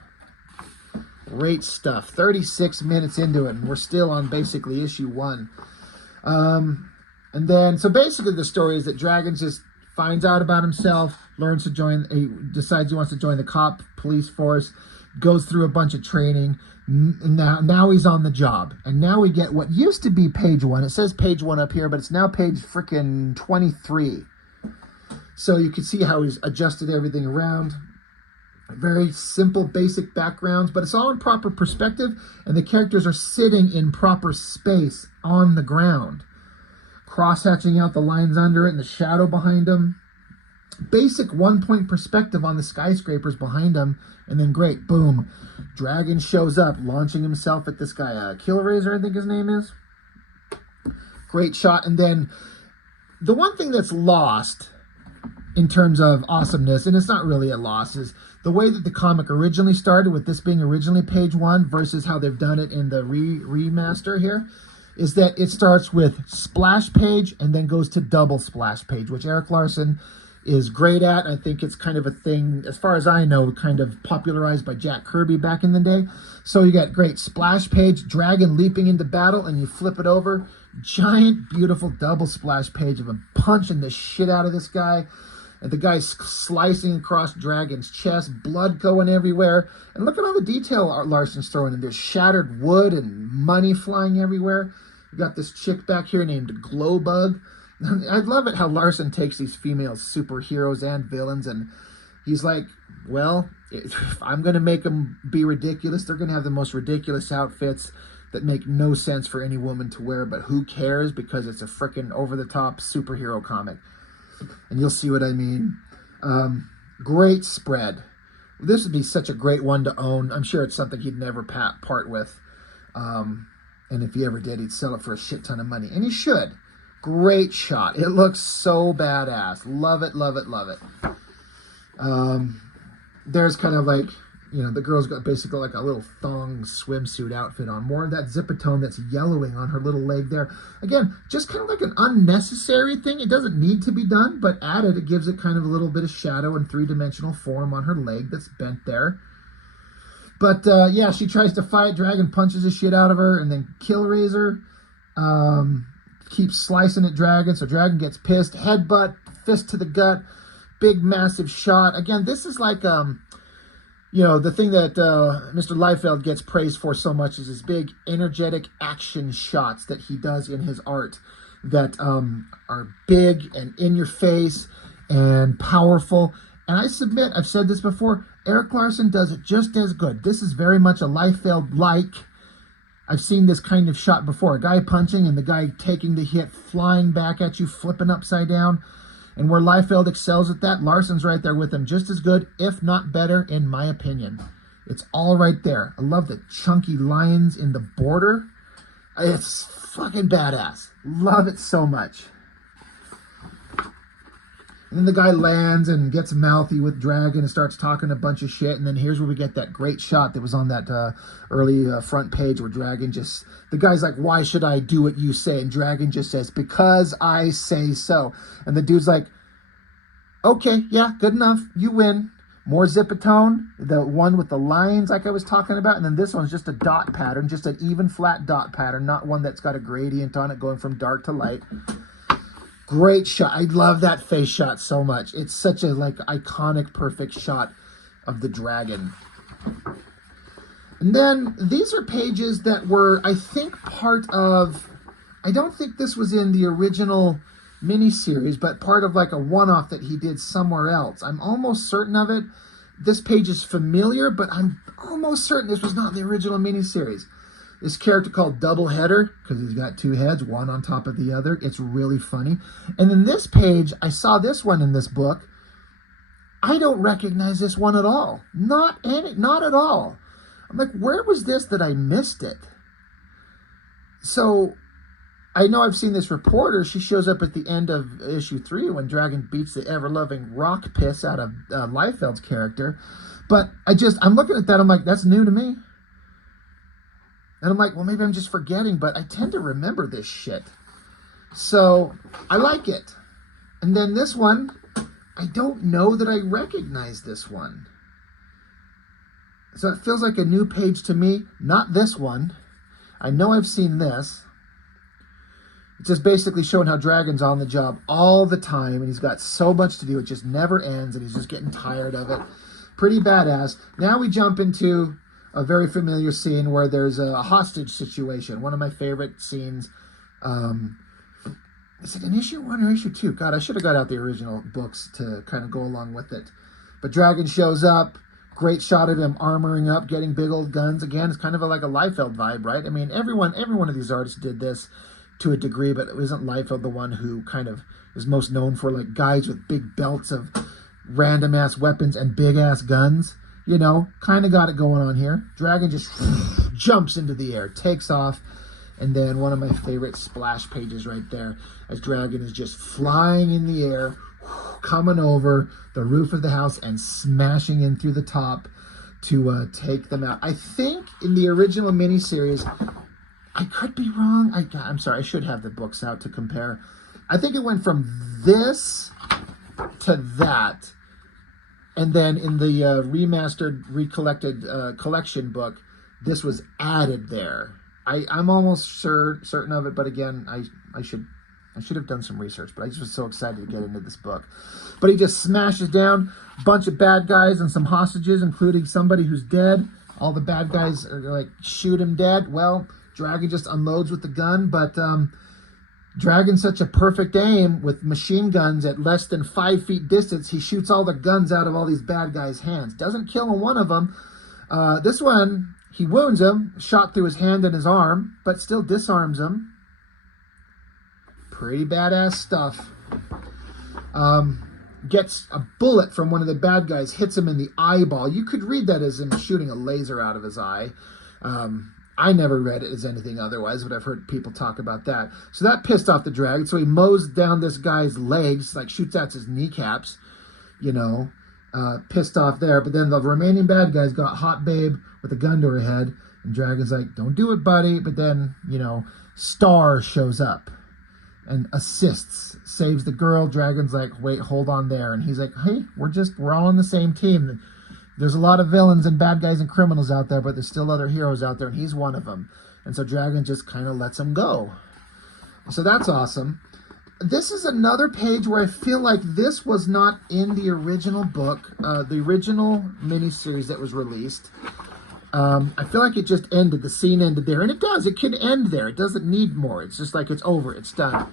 Great stuff. 36 minutes into it, and we're still on basically issue 1. And then, so basically the story is that Dragon just finds out about himself, learns to join, he decides he wants to join the police force, goes through a bunch of training, and now he's on the job. And now we get what used to be page 1. It says page 1 up here, but it's now page freaking 23. So you can see how he's adjusted everything around. Very simple, basic backgrounds, but it's all in proper perspective, and the characters are sitting in proper space on the ground. Cross-hatching out the lines under it and the shadow behind them. Basic one-point perspective on the skyscrapers behind him, and then great, boom, Dragon shows up, launching himself at this guy, Killraiser, I think his name is. Great shot, and then the one thing that's lost in terms of awesomeness, and it's not really a loss, is the way that the comic originally started, with this being originally page 1 versus how they've done it in the remaster here, is that it starts with splash page and then goes to double splash page, which Erik Larsen is great at. I think it's kind of a thing, as far as I know, kind of popularized by Jack Kirby back in the day. So you got great splash page, Dragon leaping into battle, and you flip it over. Giant, beautiful double splash page of him punching the shit out of this guy. And the guy's slicing across Dragon's chest, blood going everywhere. And look at all the detail Larsen's throwing in. There's shattered wood and money flying everywhere. We got this chick back here named Glowbug. I love it how Larsen takes these female superheroes and villains, and he's like, well, if I'm going to make them be ridiculous, they're going to have the most ridiculous outfits that make no sense for any woman to wear, but who cares, because it's a frickin' over-the-top superhero comic. And you'll see what I mean. Great spread. This would be such a great one to own. I'm sure it's something he'd never part with. And if he ever did, he'd sell it for a shit ton of money. And he should. Great shot. It looks so badass. Love it, love it, love it. There's kind of like, you know, the girl's got basically like a little thong swimsuit outfit on. More of that zipatone that's yellowing on her little leg there. Again, just kind of like an unnecessary thing. It doesn't need to be done, but added, it gives it kind of a little bit of shadow and three-dimensional form on her leg that's bent there. But, yeah, she tries to fight. Dragon punches the shit out of her, and then Killraiser keeps slicing at Dragon, so Dragon gets pissed. Headbutt, fist to the gut, big, massive shot. Again, this is like, you know, the thing that Mr. Liefeld gets praised for so much is his big, energetic action shots that he does in his art that are big and in your face and powerful. And I submit, I've said this before, Erik Larsen does it just as good. This is very much a Liefeld-like. I've seen this kind of shot before. A guy punching and the guy taking the hit, flying back at you, flipping upside down. And where Liefeld excels at that, Larsen's right there with him, just as good, if not better, in my opinion. It's all right there. I love the chunky lines in the border. It's fucking badass. Love it so much. And then the guy lands and gets mouthy with Dragon and starts talking a bunch of shit. And then here's where we get that great shot that was on that early front page where Dragon just... The guy's like, why should I do what you say? And Dragon just says, because I say so. And the dude's like, okay, yeah, good enough. You win. More Zipatone, the one with the lines like I was talking about, and then this one's just a dot pattern, just an even flat dot pattern, not one that's got a gradient on it going from dark to light. Great shot. I love that face shot so much. It's such a like iconic, perfect shot of the dragon. And then these are pages that were, I think, part of, I don't think this was in the original miniseries, but part of like a one-off that he did somewhere else. I'm almost certain of it. This page is familiar, but I'm almost certain this was not the original miniseries. This character called Doubleheader, because he's got two heads, one on top of the other. It's really funny. And then this page, I saw this one in this book. I don't recognize this one at all. Not at all. I'm like, where was this that I missed it? So I know I've seen this reporter. She shows up at the end of issue 3 when Dragon beats the ever-loving rock piss out of Liefeld's character. But I'm looking at that. I'm like, that's new to me. And I'm like, well, maybe I'm just forgetting, but I tend to remember this shit. So I like it. And then this one, I don't know that I recognize this one. So it feels like a new page to me. Not this one. I know I've seen this. It's just basically showing how Dragon's on the job all the time, and he's got so much to do. It just never ends, and he's just getting tired of it. Pretty badass. Now we jump into a very familiar scene where there's a hostage situation. One of my favorite scenes. Is it in issue 1 or issue 2? God, I should have got out the original books to kind of go along with it. But Dragon shows up. Great shot of him armoring up, getting big old guns. Again, it's kind of like a Liefeld vibe, right? I mean, every one of these artists did this to a degree, but isn't Liefeld the one who kind of is most known for like guys with big belts of random ass weapons and big ass guns? You know, kind of got it going on here. Dragon just jumps into the air, takes off, and then one of my favorite splash pages right there as Dragon is just flying in the air, coming over the roof of the house and smashing in through the top to take them out. I think in the original miniseries, I could be wrong. I'm sorry, I should have the books out to compare. I think it went from this to that. And then in the remastered, recollected collection book, this was added there. I'm almost certain of it, but again, I should have done some research, but I just was so excited to get into this book. But he just smashes down a bunch of bad guys and some hostages, including somebody who's dead. All the bad guys are like, shoot him dead. Well, Dragon just unloads with the gun, but Dragon's such a perfect aim with machine guns at less than 5 feet distance. He shoots all the guns out of all these bad guys' hands. Doesn't kill one of them. This one, he wounds him, shot through his hand and his arm, but still disarms him. Pretty badass stuff. Gets a bullet from one of the bad guys, hits him in the eyeball. You could read that as him shooting a laser out of his eye. I never read it as anything otherwise, but I've heard people talk about that. So that pissed off the Dragon. So he mows down this guy's legs, like shoots out his kneecaps, you know, pissed off there. But then the remaining bad guys got Hot Babe with a gun to her head. And Dragon's like, don't do it, buddy. But then, you know, Star shows up and assists, saves the girl. Dragon's like, wait, hold on there. And he's like, hey, we're all on the same team. There's a lot of villains and bad guys and criminals out there, but there's still other heroes out there, and he's one of them. And so Dragon just kind of lets him go. So that's awesome. This is another page where I feel like this was not in the original book, the original miniseries that was released. I feel like it just ended. The scene ended there, and it does. It can end there. It doesn't need more. It's just like it's over. It's done.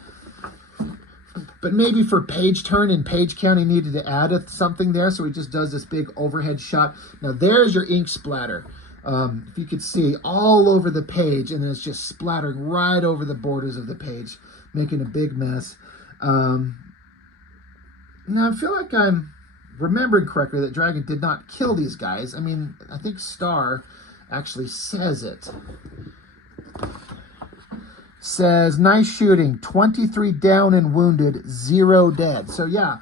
But maybe for page turn and page count, he needed to add something there, so he just does this big overhead shot. Now, there's your ink splatter. If you could see, all over the page, and then it's just splattering right over the borders of the page, making a big mess. Now, I feel like I'm remembering correctly that Dragon did not kill these guys. I mean, I think Star actually says it. Says, nice shooting, 23 down and wounded, 0 dead. So yeah,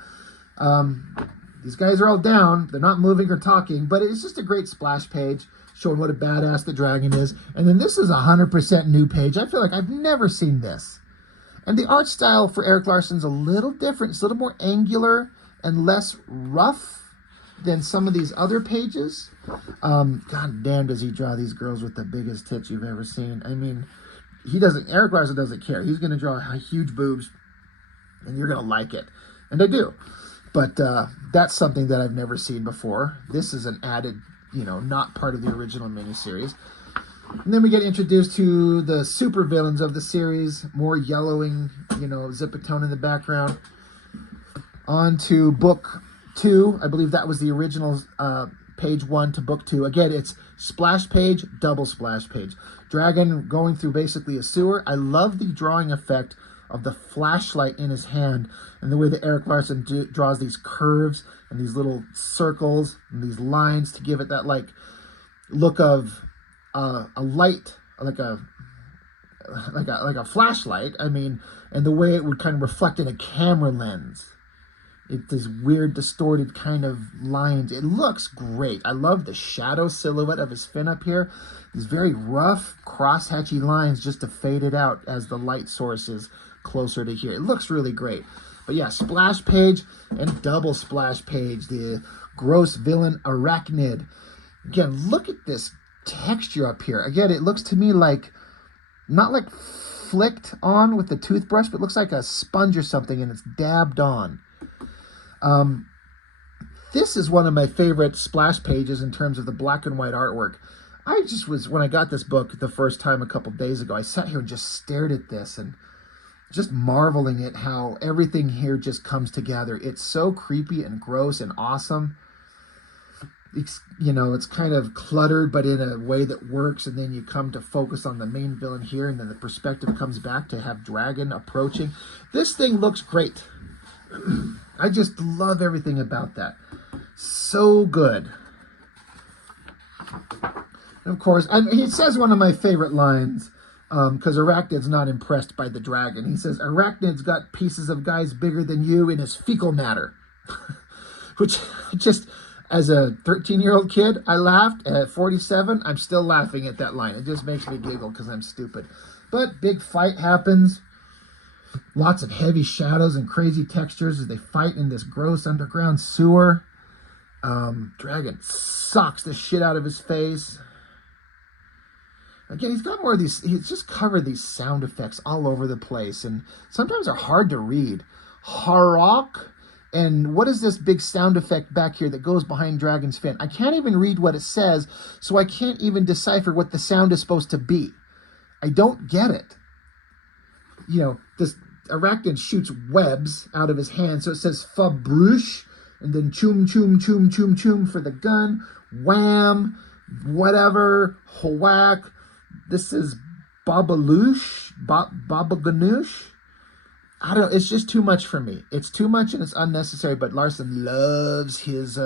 these guys are all down. They're not moving or talking, but it's just a great splash page showing what a badass the Dragon is. And then this is a 100% new page. I feel like I've never seen this. And the art style for Erik Larsen's a little different. It's a little more angular and less rough. than some of these other pages. God damn, does he draw these girls with the biggest tits you've ever seen. I mean, Erik Larsen doesn't care. He's going to draw huge boobs, and you're going to like it. And I do. But that's something that I've never seen before. This is an added, not part of the original miniseries. And then we get introduced to the super villains of the series. More yellowing, Zipatone in the background. On to book 2. I believe that was the original page 1 to book 2. Again, it's splash page, double splash page. Dragon going through basically a sewer. I love the drawing effect of the flashlight in his hand and the way that Erik Larsen draws these curves and these little circles and these lines to give it that look of a light, like a flashlight. I mean, and the way it would kind of reflect in a camera lens. It's this weird, distorted kind of lines. It looks great. I love the shadow silhouette of his fin up here. These very rough, cross-hatchy lines just to fade it out as the light source is closer to here. It looks really great. But yeah, splash page and double splash page. The gross villain Arachnid. Again, look at this texture up here. Again, it looks to me like, not like flicked on with the toothbrush, but looks like a sponge or something, and it's dabbed on. This is one of my favorite splash pages in terms of the black and white artwork. When I got this book the first time a couple days ago, I sat here and just stared at this and just marveling at how everything here just comes together. It's so creepy and gross and awesome. It's kind of cluttered, but in a way that works, and then you come to focus on the main villain here, and then the perspective comes back to have Dragon approaching. This thing looks great. I just love everything about that. So good. And of course, he says one of my favorite lines, because Arachnid's not impressed by the dragon. He says, Arachnid's got pieces of guys bigger than you in his fecal matter. Which just, as a 13-year-old kid, I laughed. At 47, I'm still laughing at that line. It just makes me giggle because I'm stupid. But big fight happens. Lots of heavy shadows and crazy textures as they fight in this gross underground sewer. Dragon sucks the shit out of his face. Again, he's got more of these, he's just covered these sound effects all over the place, and sometimes they're hard to read. Harok, and what is this big sound effect back here that goes behind Dragon's fin? I can't even read what it says, so I can't even decipher what the sound is supposed to be. I don't get it. This Arachnid shoots webs out of his hand, so it says Fabrush, and then choom, choom, choom, choom, choom for the gun, wham, whatever, whack. This is Babaloosh, Babaganoosh. I don't know, it's just too much for me. It's too much and it's unnecessary, but Larsen loves his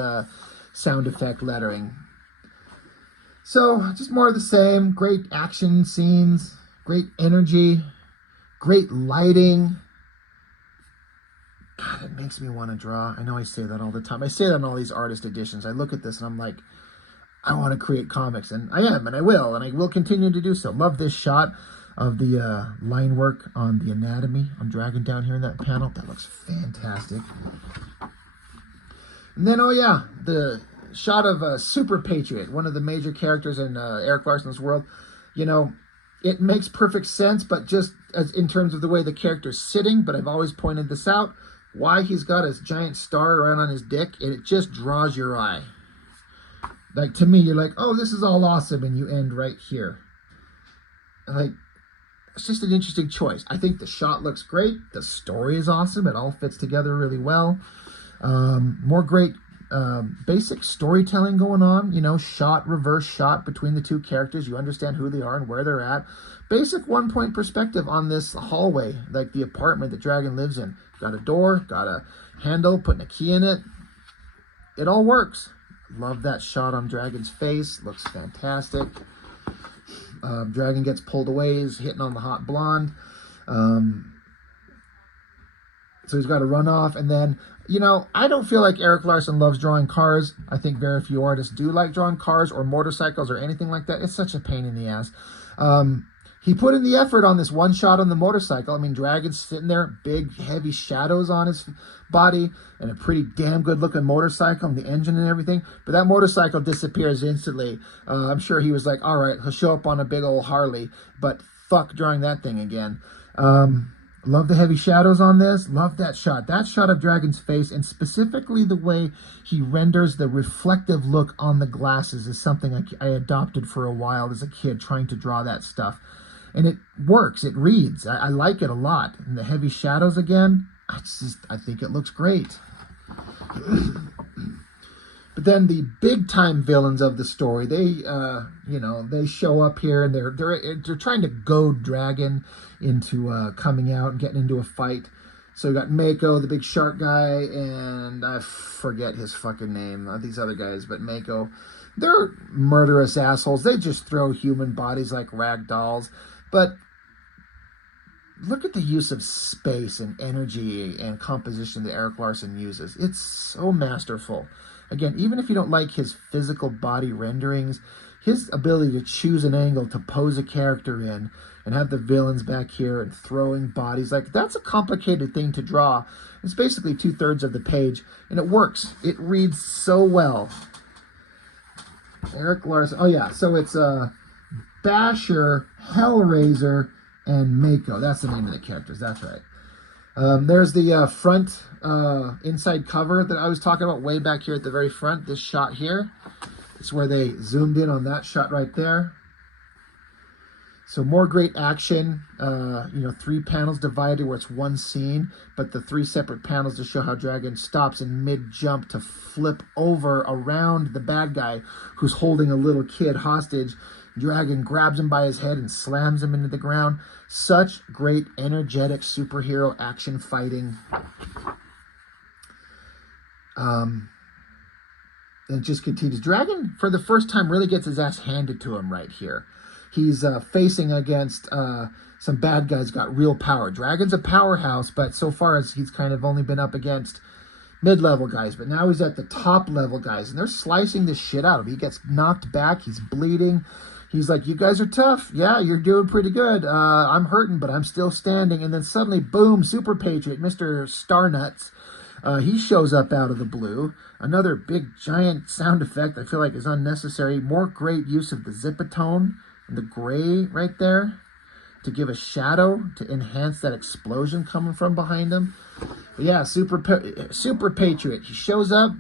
sound effect lettering. So, just more of the same. Great action scenes, great energy, great lighting. God, it makes me want to draw. I know I say that all the time. I say that in all these artist editions. I look at this and I'm like, I want to create comics. And I am, and I will continue to do so. Love this shot of the line work on the anatomy on Dragon down here in that panel. That looks fantastic. And then, the shot of Super Patriot, one of the major characters in Erik Larsen's world. It makes perfect sense, but just as in terms of the way the character's sitting, but I've always pointed this out, why he's got his giant star around on his dick, and it just draws your eye. Like, to me, you're like, oh, this is all awesome, and you end right here. It's just an interesting choice. I think the shot looks great. The story is awesome. It all fits together really well. More great basic storytelling going on. Reverse shot between the two characters. You understand who they are and where they're at. Basic one-point perspective on this hallway, like the apartment that Dragon lives in. Got a door, got a handle, putting a key in it. It all works. Love that shot on Dragon's face. Looks fantastic. Dragon gets pulled away. He's hitting on the hot blonde. So he's got to run off. And then, I don't feel like Erik Larsen loves drawing cars. I think very few artists do like drawing cars or motorcycles or anything like that. It's such a pain in the ass. he put in the effort on this one shot on the motorcycle. I mean, Dragon's sitting there, big, heavy shadows on his body, and a pretty damn good-looking motorcycle, and the engine and everything. But that motorcycle disappears instantly. I'm sure he was like, all right, he'll show up on a big old Harley, but fuck drawing that thing again. Love the heavy shadows on this. Love that shot. That shot of Dragon's face, and specifically the way he renders the reflective look on the glasses, is something I adopted for a while as a kid, trying to draw that stuff. And it works. It reads. I like it a lot. And the heavy shadows again, I think it looks great. But then the big time villains of the story, they show up here, and they're trying to goad Dragon into coming out and getting into a fight. So you got Mako, the big shark guy, and I forget his fucking name. These other guys, but Mako, they're murderous assholes. They just throw human bodies like rag dolls. But look at the use of space and energy and composition that Erik Larsen uses. It's so masterful. Again, even if you don't like his physical body renderings, his ability to choose an angle to pose a character in and have the villains back here and throwing bodies, like, that's a complicated thing to draw. It's basically 2/3 of the page, and it works. It reads so well. Erik Larsen. Oh, yeah. So it's Basher, Hellraiser, and Mako. That's the name of the characters. That's right. There's the front inside cover that I was talking about way back here at the very front. This shot here. It's where they zoomed in on that shot right there. So more great action. 3 panels divided where it's one scene, but the 3 separate panels to show how Dragon stops in mid-jump to flip over around the bad guy who's holding a little kid hostage. Dragon grabs him by his head and slams him into the ground. Such great, energetic superhero action fighting. And it just continues. Dragon, for the first time, really gets his ass handed to him right here. He's facing against some bad guys got real power. Dragon's a powerhouse, but so far as he's kind of only been up against mid-level guys. But now he's at the top-level guys, and they're slicing the shit out of him. He gets knocked back. He's bleeding. He's like, you guys are tough. Yeah, you're doing pretty good. I'm hurting, but I'm still standing. And then suddenly, boom, Super Patriot, Mr. Starnuts. He shows up out of the blue. Another big, giant sound effect I feel like is unnecessary. More great use of the zipatone and the gray right there to give a shadow to enhance that explosion coming from behind him. But yeah, Super Patriot. He shows up.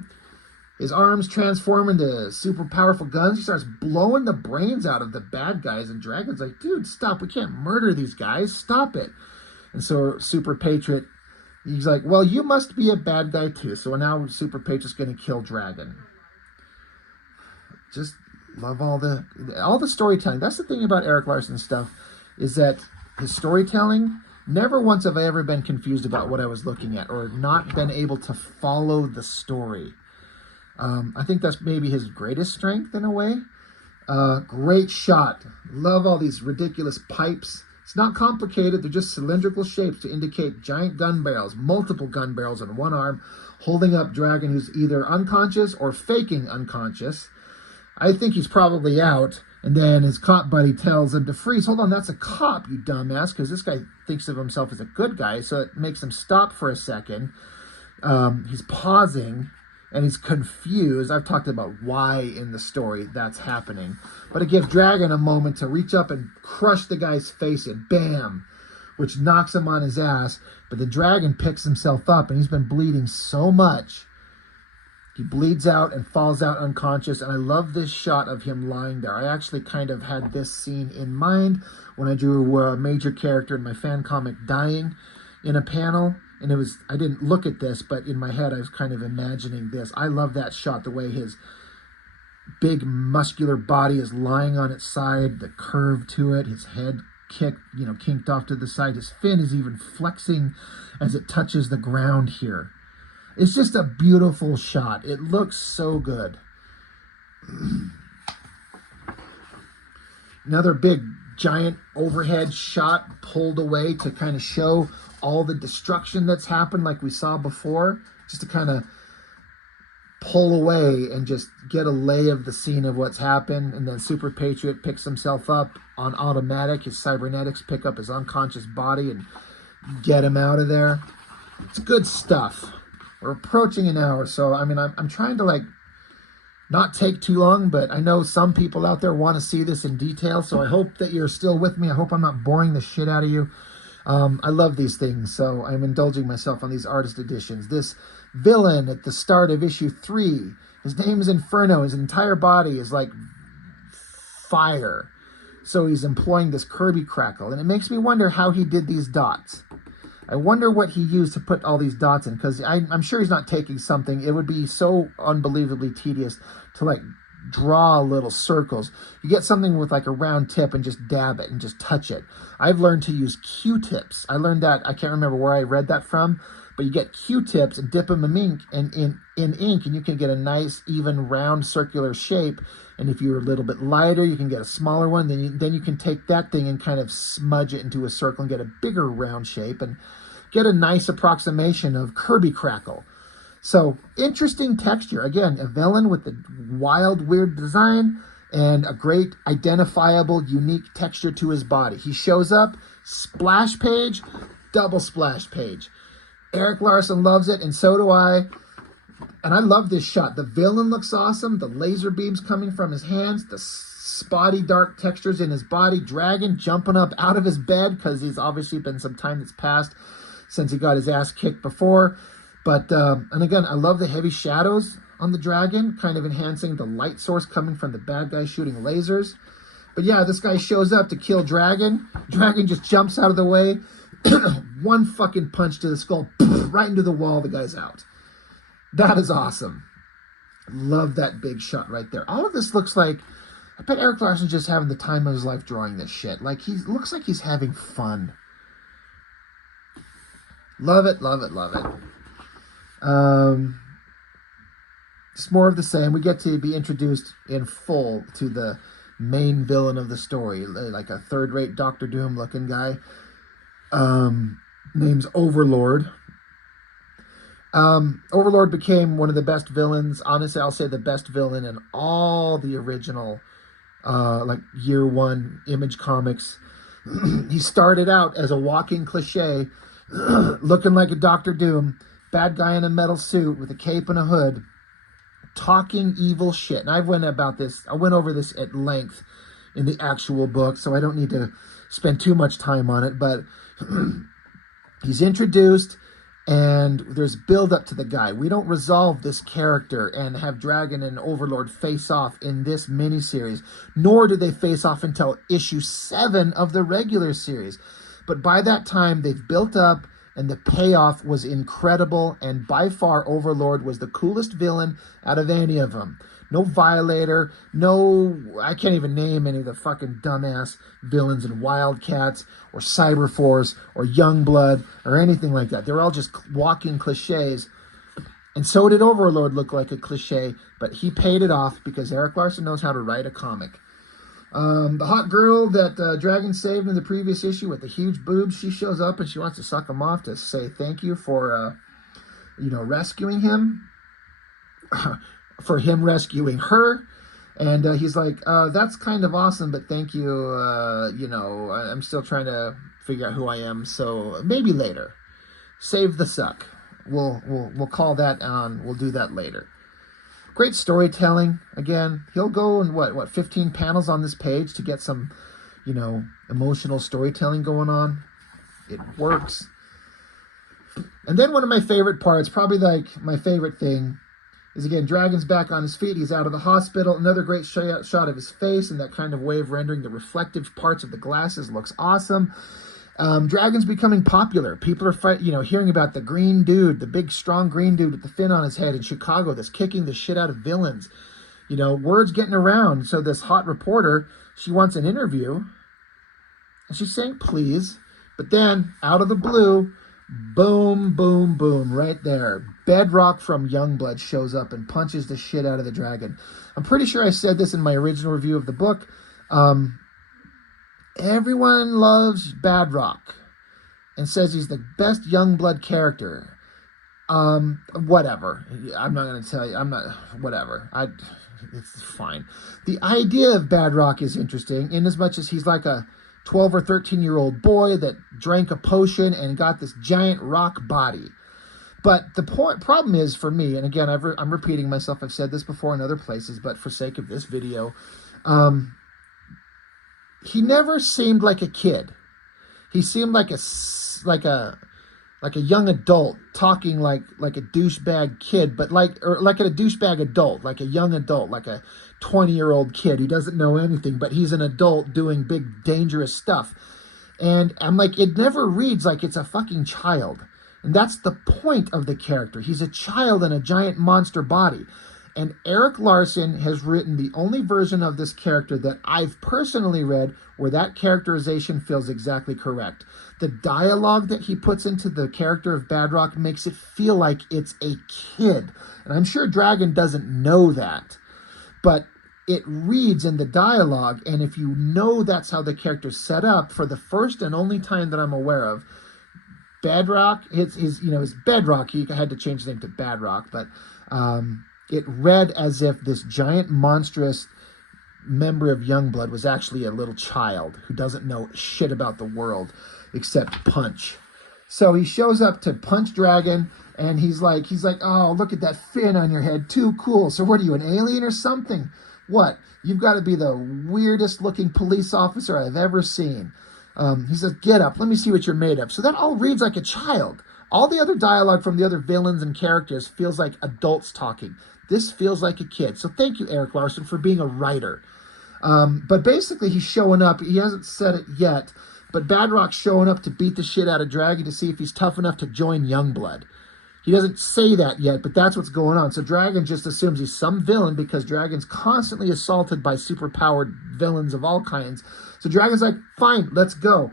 His arms transform into super powerful guns. He starts blowing the brains out of the bad guys. And Dragon's like, dude, stop. We can't murder these guys. Stop it. And so Super Patriot, he's like, well, you must be a bad guy too. So now Super Patriot's going to kill Dragon. Just love all the storytelling. That's the thing about Erik Larsen's stuff, is that his storytelling, never once have I ever been confused about what I was looking at or not been able to follow the story. I think that's maybe his greatest strength in a way. Great shot. Love all these ridiculous pipes. It's not complicated. They're just cylindrical shapes to indicate giant gun barrels, multiple gun barrels on one arm, holding up Dragon, who's either unconscious or faking unconscious. I think he's probably out. And then his cop buddy tells him to freeze. Hold on, that's a cop, you dumbass, because this guy thinks of himself as a good guy. So it makes him stop for a second. He's pausing. And he's confused. I've talked about why in the story that's happening. But it gives Dragon a moment to reach up and crush the guy's face in. Bam! Which knocks him on his ass. But the Dragon picks himself up, and he's been bleeding so much. He bleeds out and falls out unconscious. And I love this shot of him lying there. I actually kind of had this scene in mind when I drew a major character in my fan comic dying in a panel. And I didn't look at this, but in my head, I was kind of imagining this. I love that shot, the way his big muscular body is lying on its side, the curve to it, his head kinked off to the side. His fin is even flexing as it touches the ground here. It's just a beautiful shot. It looks so good. Another big, giant overhead shot pulled away to kind of show all the destruction that's happened like we saw before, just to kind of pull away and just get a lay of the scene of what's happened. And then Super Patriot picks himself up on automatic. His cybernetics pick up his unconscious body and get him out of there. It's good stuff. We're approaching an hour, so I mean, I'm trying to like not take too long, but I know some people out there want to see this in detail, so I hope that you're still with me. I hope I'm not boring the shit out of you. I love these things, so I'm indulging myself on these artist editions. This villain at the start of issue 3, his name is Inferno. His entire body is like fire, so he's employing this Kirby crackle, and it makes me wonder how he did these dots. I wonder what he used to put all these dots in, because I'm sure he's not taking something. It would be so unbelievably tedious to like draw little circles. You get something with like a round tip and just dab it and just touch it. I've learned to use Q-tips. I learned that, I can't remember where I read that from, but you get Q-tips and dip them in ink, and you can get a nice, even, round, circular shape. And if you're a little bit lighter, you can get a smaller one. Then you can take that thing and kind of smudge it into a circle and get a bigger round shape and get a nice approximation of Kirby crackle. So, interesting texture. Again, a villain with a wild, weird design and a great, identifiable, unique texture to his body. He shows up, splash page, double splash page. Erik Larsen loves it, and so do I. And I love this shot. The villain looks awesome. The laser beams coming from his hands. The spotty dark textures in his body. Dragon jumping up out of his bed, because he's obviously been some time that's passed since he got his ass kicked before. But, and again, I love the heavy shadows on the dragon, kind of enhancing the light source coming from the bad guy shooting lasers. But yeah, this guy shows up to kill Dragon. Dragon just jumps out of the way. One fucking punch to the skull, right into the wall. The guy's out. That is awesome. Love that big shot right there. All of this looks like, I bet Erik Larsen's just having the time of his life drawing this shit. Like, he looks like he's having fun. Love it, love it, love it. It's more of the same. We get to be introduced in full to the main villain of the story, like a third-rate Doctor Doom looking guy. Name's Overlord. Overlord became one of the best villains. Honestly, I'll say the best villain in all the original, like year one Image comics. He started out as a walking cliche, looking like a Doctor Doom, bad guy in a metal suit with a cape and a hood, talking evil shit. And I went over this at length in the actual book, so I don't need to spend too much time on it, but he's introduced, and there's build up to the guy. We don't resolve this character and have Dragon and Overlord face off in this miniseries, nor do they face off until issue 7 of the regular series. But by that time, they've built up, and the payoff was incredible, and by far Overlord was the coolest villain out of any of them. No Violator, I can't even name any of the fucking dumbass villains in Wildcats or Cyberforce or Youngblood or anything like that. They're all just walking cliches. And so did Overlord look like a cliche, but he paid it off because Erik Larsen knows how to write a comic. The hot girl that Dragon saved in the previous issue with the huge boobs, she shows up and she wants to suck him off to say thank you for, rescuing him. For him rescuing her. And he's like, that's kind of awesome, but thank you. I'm still trying to figure out who I am, so maybe later. Save the suck. We'll call that on. We'll do that later. Great storytelling. Again, he'll go in what 15 panels on this page to get some, emotional storytelling going on. It works. And then one of my favorite parts, probably like my favorite thing, is again, Dragon's back on his feet. He's out of the hospital. Another great shot of his face and that kind of way of rendering the reflective parts of the glasses looks awesome. Dragon's becoming popular. People are hearing about the green dude, the big, strong green dude with the fin on his head in Chicago that's kicking the shit out of villains. Word's getting around. So this hot reporter, she wants an interview. And she's saying, please. But then, out of the blue, boom, boom, boom, right there. Bedrock from Youngblood shows up and punches the shit out of the dragon. I'm pretty sure I said this in my original review of the book. Everyone loves Bedrock and says he's the best Youngblood character. Whatever. I'm not going to tell you. I'm not. Whatever. It's fine. The idea of Bedrock is interesting in as much as he's like a 12 or 13-year-old boy that drank a potion and got this giant rock body. But the problem is for me, and again, I'm repeating myself. I've said this before in other places, but for sake of this video, he never seemed like a kid. He seemed like a young adult talking like a douchebag kid, but like a douchebag adult, like a young adult, like a 20-year-old kid who doesn't know anything, but he's an adult doing big dangerous stuff. And I'm like, it never reads like it's a fucking child. And that's the point of the character. He's a child in a giant monster body. And Erik Larsen has written the only version of this character that I've personally read where that characterization feels exactly correct. The dialogue that he puts into the character of Bedrock makes it feel like it's a kid. And I'm sure Dragon doesn't know that. But it reads in the dialogue, and if you know that's how the character's set up, for the first and only time that I'm aware of, Bedrock, his Bedrock, he had to change his name to Bedrock, but it read as if this giant monstrous member of Youngblood was actually a little child who doesn't know shit about the world except punch. So he shows up to punch Dragon, and he's like, oh, look at that fin on your head, too cool. So what are you, an alien or something? What? You've got to be the weirdest looking police officer I've ever seen. He says, get up, let me see what you're made of. So that all reads like a child. All the other dialogue from the other villains and characters feels like adults talking. This feels like a kid. So thank you, Erik Larsen, for being a writer. But basically, he's showing up. He hasn't said it yet, but Bedrock's showing up to beat the shit out of Dragon to see if he's tough enough to join Youngblood. He doesn't say that yet, but that's what's going on. So Dragon just assumes he's some villain because Dragon's constantly assaulted by superpowered villains of all kinds. So Dragon's like, fine, let's go.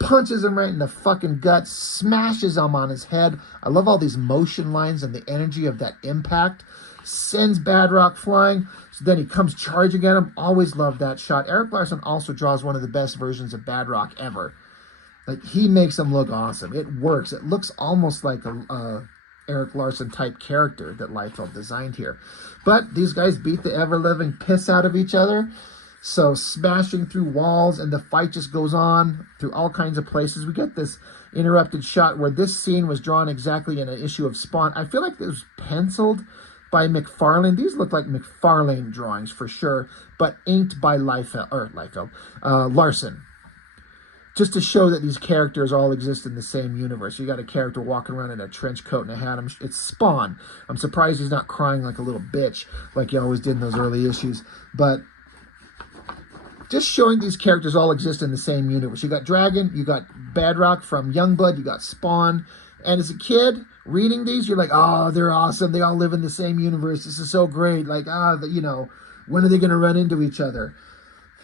Punches him right in the fucking gut, smashes him on his head. I love all these motion lines and the energy of that impact. Sends Bedrock flying. So then he comes charging at him. Always loved that shot. Erik Larsen also draws one of the best versions of Bedrock ever. Like, he makes him look awesome. It works. It looks almost like a Erik Larsen type character that Liefeld designed here. But these guys beat the ever-living piss out of each other. So smashing through walls, and the fight just goes on through all kinds of places. We get this interrupted shot where this scene was drawn exactly in an issue of Spawn. I feel like it was penciled by McFarlane. These look like McFarlane drawings for sure, but inked by Larsen. Just to show that these characters all exist in the same universe. You got a character walking around in a trench coat and a hat. It's Spawn. I'm surprised he's not crying like a little bitch like he always did in those early issues. But just showing these characters all exist in the same universe. You got Dragon, you got Bedrock from Youngblood, you got Spawn. And as a kid, reading these, you're like, oh, they're awesome. They all live in the same universe. This is so great. Like, when are they going to run into each other?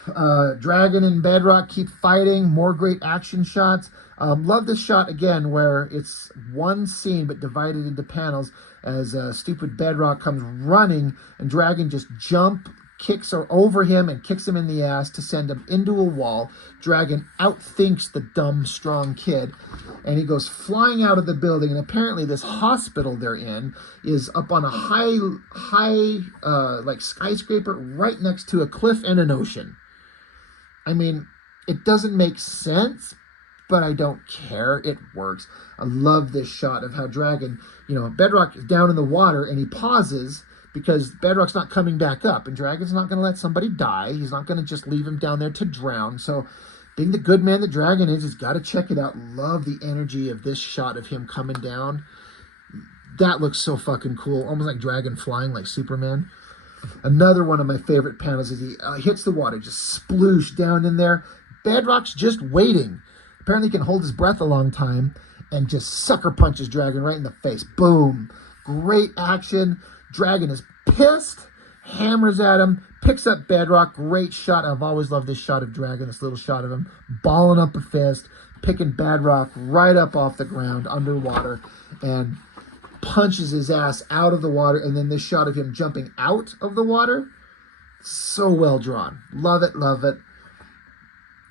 Dragon and Bedrock keep fighting. More great action shots. Love this shot, again, where it's one scene but divided into panels as stupid Bedrock comes running and Dragon just kicks her over him and kicks him in the ass to send him into a wall. Dragon outthinks the dumb, strong kid, and he goes flying out of the building. And apparently this hospital they're in is up on a high skyscraper right next to a cliff and an ocean. I mean, it doesn't make sense, but I don't care. It works. I love this shot of how Dragon, Bedrock is down in the water and he pauses because Bedrock's not coming back up, and Dragon's not going to let somebody die. He's not going to just leave him down there to drown. So being the good man that Dragon is, he's got to check it out. Love the energy of this shot of him coming down. That looks so fucking cool. Almost like Dragon flying like Superman. Another one of my favorite panels is he hits the water, just sploosh down in there. Bedrock's just waiting. Apparently he can hold his breath a long time and just sucker punches Dragon right in the face. Boom. Great action. Dragon is pissed, hammers at him, picks up Bedrock. Great shot. I've always loved this shot of Dragon, this little shot of him balling up a fist, picking Bedrock right up off the ground underwater, and punches his ass out of the water. And then this shot of him jumping out of the water, so well drawn. Love it, love it.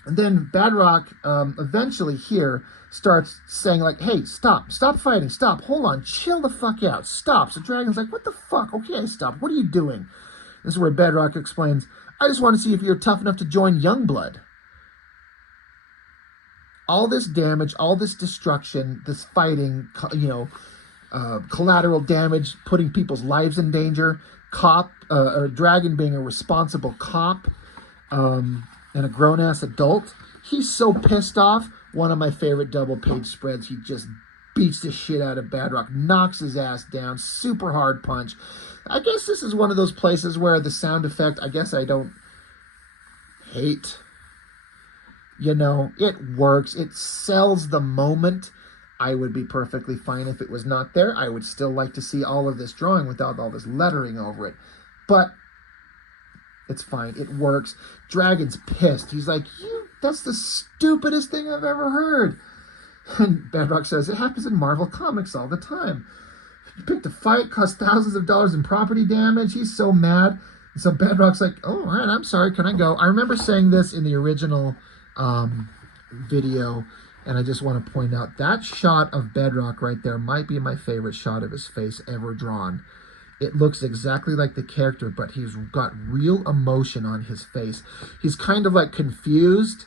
And then Bedrock eventually here starts saying like, hey, stop fighting, stop, hold on, chill the fuck out, stop. So Dragon's like, what the fuck? Okay, stop. What are you doing? This is where Bedrock explains, I just want to see if you're tough enough to join Youngblood. All this damage, all this destruction, this fighting, collateral damage, putting people's lives in danger, or Dragon being a responsible cop, and a grown-ass adult. He's so pissed off. One of my favorite double-page spreads. He just beats the shit out of Bedrock, knocks his ass down, super hard punch. I guess this is one of those places where the sound effect, I guess I don't hate. It works. It sells the moment. I would be perfectly fine if it was not there. I would still like to see all of this drawing without all this lettering over it. But it's fine. It works. Dragon's pissed. He's like, that's the stupidest thing I've ever heard. And Bedrock says, it happens in Marvel Comics all the time. You picked a fight, cost thousands of dollars in property damage. He's so mad. And so Bedrock's like, oh, all right, I'm sorry. Can I go? I remember saying this in the original video, and I just want to point out that shot of Bedrock right there might be my favorite shot of his face ever drawn. It looks exactly like the character, but he's got real emotion on his face. He's kind of like confused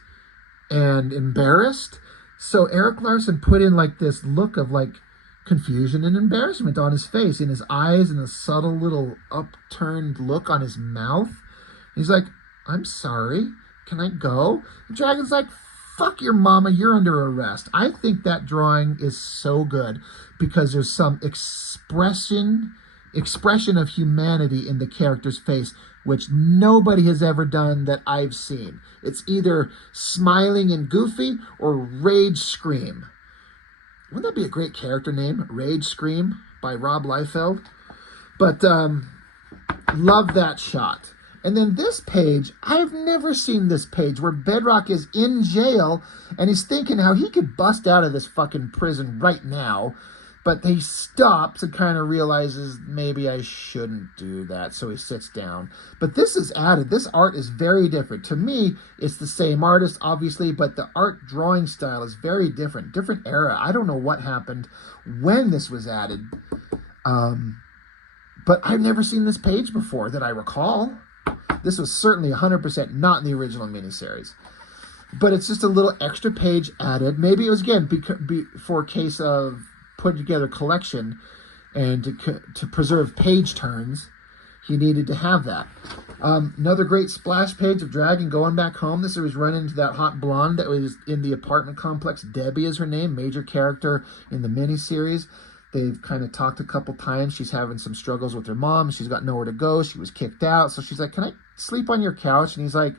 and embarrassed. So Erik Larsen put in like this look of like confusion and embarrassment on his face, in his eyes, and a subtle little upturned look on his mouth. He's like, I'm sorry. Can I go? The Dragon's like, fuck your mama, you're under arrest. I think that drawing is so good because there's some expression of humanity in the character's face, which nobody has ever done that I've seen. It's either smiling and goofy or Rage Scream. Wouldn't that be a great character name? Rage Scream by Rob Liefeld. But love that shot. And then this page, I've never seen this page where Bedrock is in jail and he's thinking how he could bust out of this fucking prison right now. But he stops and kind of realizes maybe I shouldn't do that. So he sits down. But this is added. This art is very different. To me, it's the same artist, obviously, but the art drawing style is very different. Different era. I don't know what happened when this was added. But I've never seen this page before that I recall. This was certainly 100% not in the original miniseries. But it's just a little extra page added. Maybe it was, again, for a case of putting together a collection and to preserve page turns, he needed to have that. Another great splash page of Dragon going back home. This was run into that hot blonde that was in the apartment complex. Debbie is her name, major character in the miniseries. They've kind of talked a couple times. She's having some struggles with her mom. She's got nowhere to go. She was kicked out. So she's like, can I sleep on your couch? And he's like,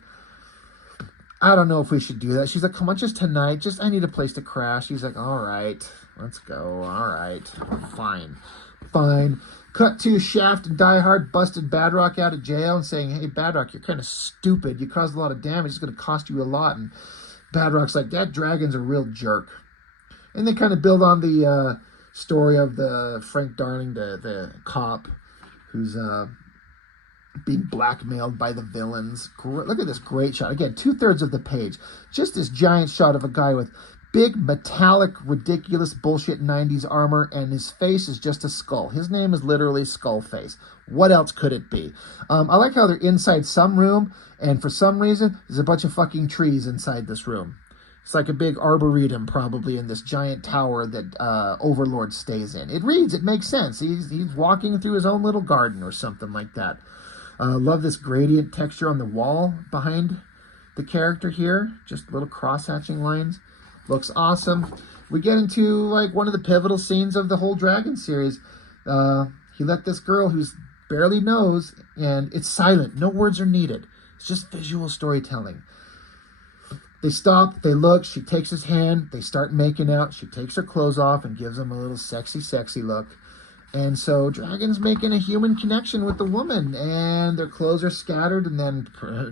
I don't know if we should do that. She's like, come on, just tonight. I need a place to crash. He's like, all right, let's go. All right, fine. Cut to Shaft and Die Hard busted Bedrock out of jail and saying, hey, Bedrock, you're kind of stupid. You caused a lot of damage. It's going to cost you a lot. And Bedrock's like, that Dragon's a real jerk. And they kind of build on the story of the Frank Darling, the cop who's being blackmailed by the villains. Look at this great shot. Again, 2/3 of the page. Just this giant shot of a guy with big, metallic, ridiculous bullshit 90s armor, and his face is just a skull. His name is literally Skullface. What else could it be? I like how they're inside some room, and for some reason, there's a bunch of fucking trees inside this room. It's like a big arboretum, probably, in this giant tower that Overlord stays in. It reads, it makes sense. He's walking through his own little garden or something like that. Love this gradient texture on the wall behind the character here. Just little cross-hatching lines. Looks awesome. We get into like one of the pivotal scenes of the whole Dragon series. He let this girl who's barely knows, and it's silent. No words are needed. It's just visual storytelling. They stop, they look, she takes his hand, they start making out, she takes her clothes off and gives him a little sexy look. And so Dragon's making a human connection with the woman, and their clothes are scattered, and then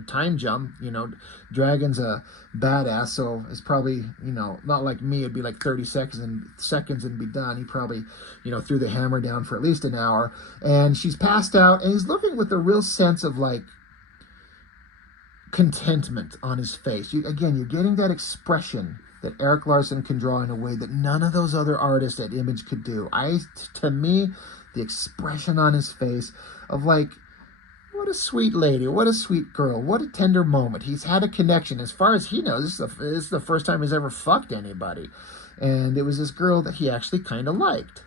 time jump, Dragon's a badass, so it's probably, not like me, it'd be like 30 seconds and be done. He probably, threw the hammer down for at least an hour, and she's passed out, and he's looking with a real sense of like contentment on his face. Again, you're getting that expression that Erik Larsen can draw in a way that none of those other artists at Image could do. To me, the expression on his face of like, what a sweet lady, what a sweet girl, what a tender moment. He's had a connection. As far as he knows, this is the first time he's ever fucked anybody. And it was this girl that he actually kind of liked.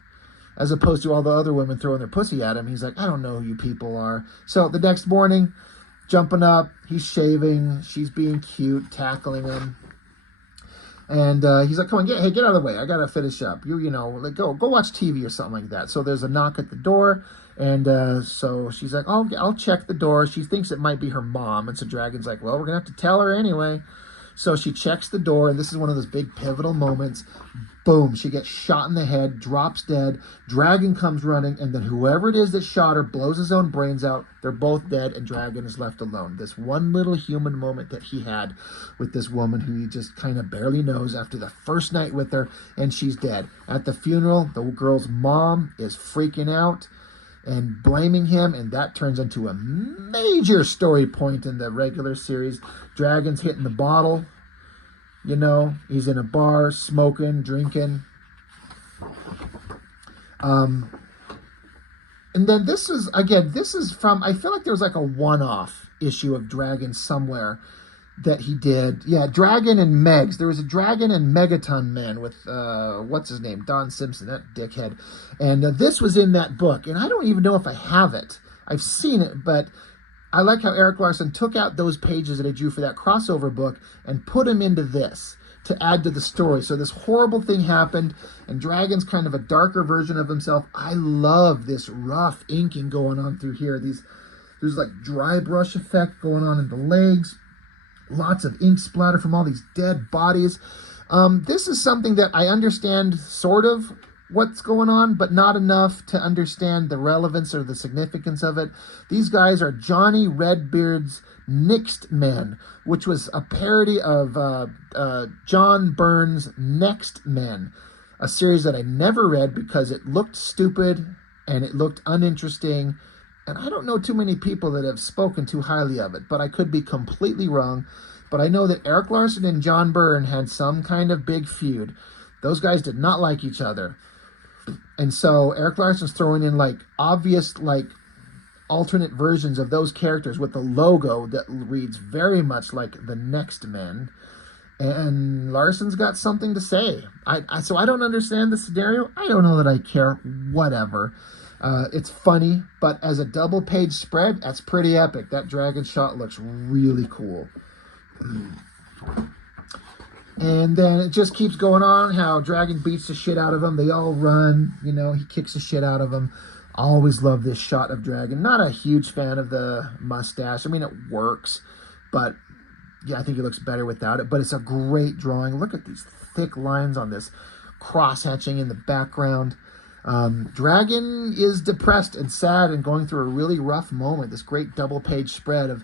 As opposed to all the other women throwing their pussy at him. He's like, I don't know who you people are. So the next morning, jumping up, he's shaving, she's being cute, tackling him. And he's like, come on, get out of the way. I got to finish up. You know, like, go watch TV or something like that. So there's a knock at the door. And so she's like, oh, I'll check the door. She thinks it might be her mom. And so Dragon's like, well, we're going to have to tell her anyway. So she checks the door. And this is one of those big pivotal moments. Boom. She gets shot in the head, drops dead. Dragon comes running. And then whoever it is that shot her blows his own brains out. They're both dead. And Dragon is left alone. This one little human moment that he had with this woman who he just kind of barely knows after the first night with her. And she's dead. At the funeral, the girl's mom is freaking out and blaming him, and that turns into a major story point in the regular series. Dragon's hitting the bottle, you know, he's in a bar, smoking, drinking. And then this is from, I feel like there was like a one-off issue of Dragon somewhere that he did. Yeah, Dragon and Megs. There was a Dragon and Megaton Man with, what's his name? Don Simpson, that dickhead. And this was in that book. And I don't even know if I have it. I've seen it, but I like how Erik Larsen took out those pages that I drew for that crossover book and put them into this to add to the story. So this horrible thing happened, and Dragon's kind of a darker version of himself. I love this rough inking going on through here. There's like dry brush effect going on in the legs. Lots of ink splatter from all these dead bodies. This is something that I understand sort of what's going on, but not enough to understand the relevance or the significance of it. These guys are Johnny Redbeard's Next Men, which was a parody of John Byrne's Next Men, a series that I never read because it looked stupid and it looked uninteresting. And I don't know too many people that have spoken too highly of it, but I could be completely wrong. But I know that Erik Larsen and John Byrne had some kind of big feud. Those guys did not like each other. And so Erik Larsen's throwing in like obvious like alternate versions of those characters with the logo that reads very much like the Next Men. And Larsen's got something to say. So I don't understand the scenario. I don't know that I care. Whatever. It's funny, but as a double page spread, that's pretty epic. That dragon shot looks really cool. And then it just keeps going on, how Dragon beats the shit out of them. They all run, you know, he kicks the shit out of them. Always love this shot of Dragon. Not a huge fan of the mustache. I mean, it works, but yeah, I think it looks better without it. But it's a great drawing. Look at these thick lines on this cross-hatching in the background. Dragon is depressed and sad and going through a really rough moment. This great double-page spread of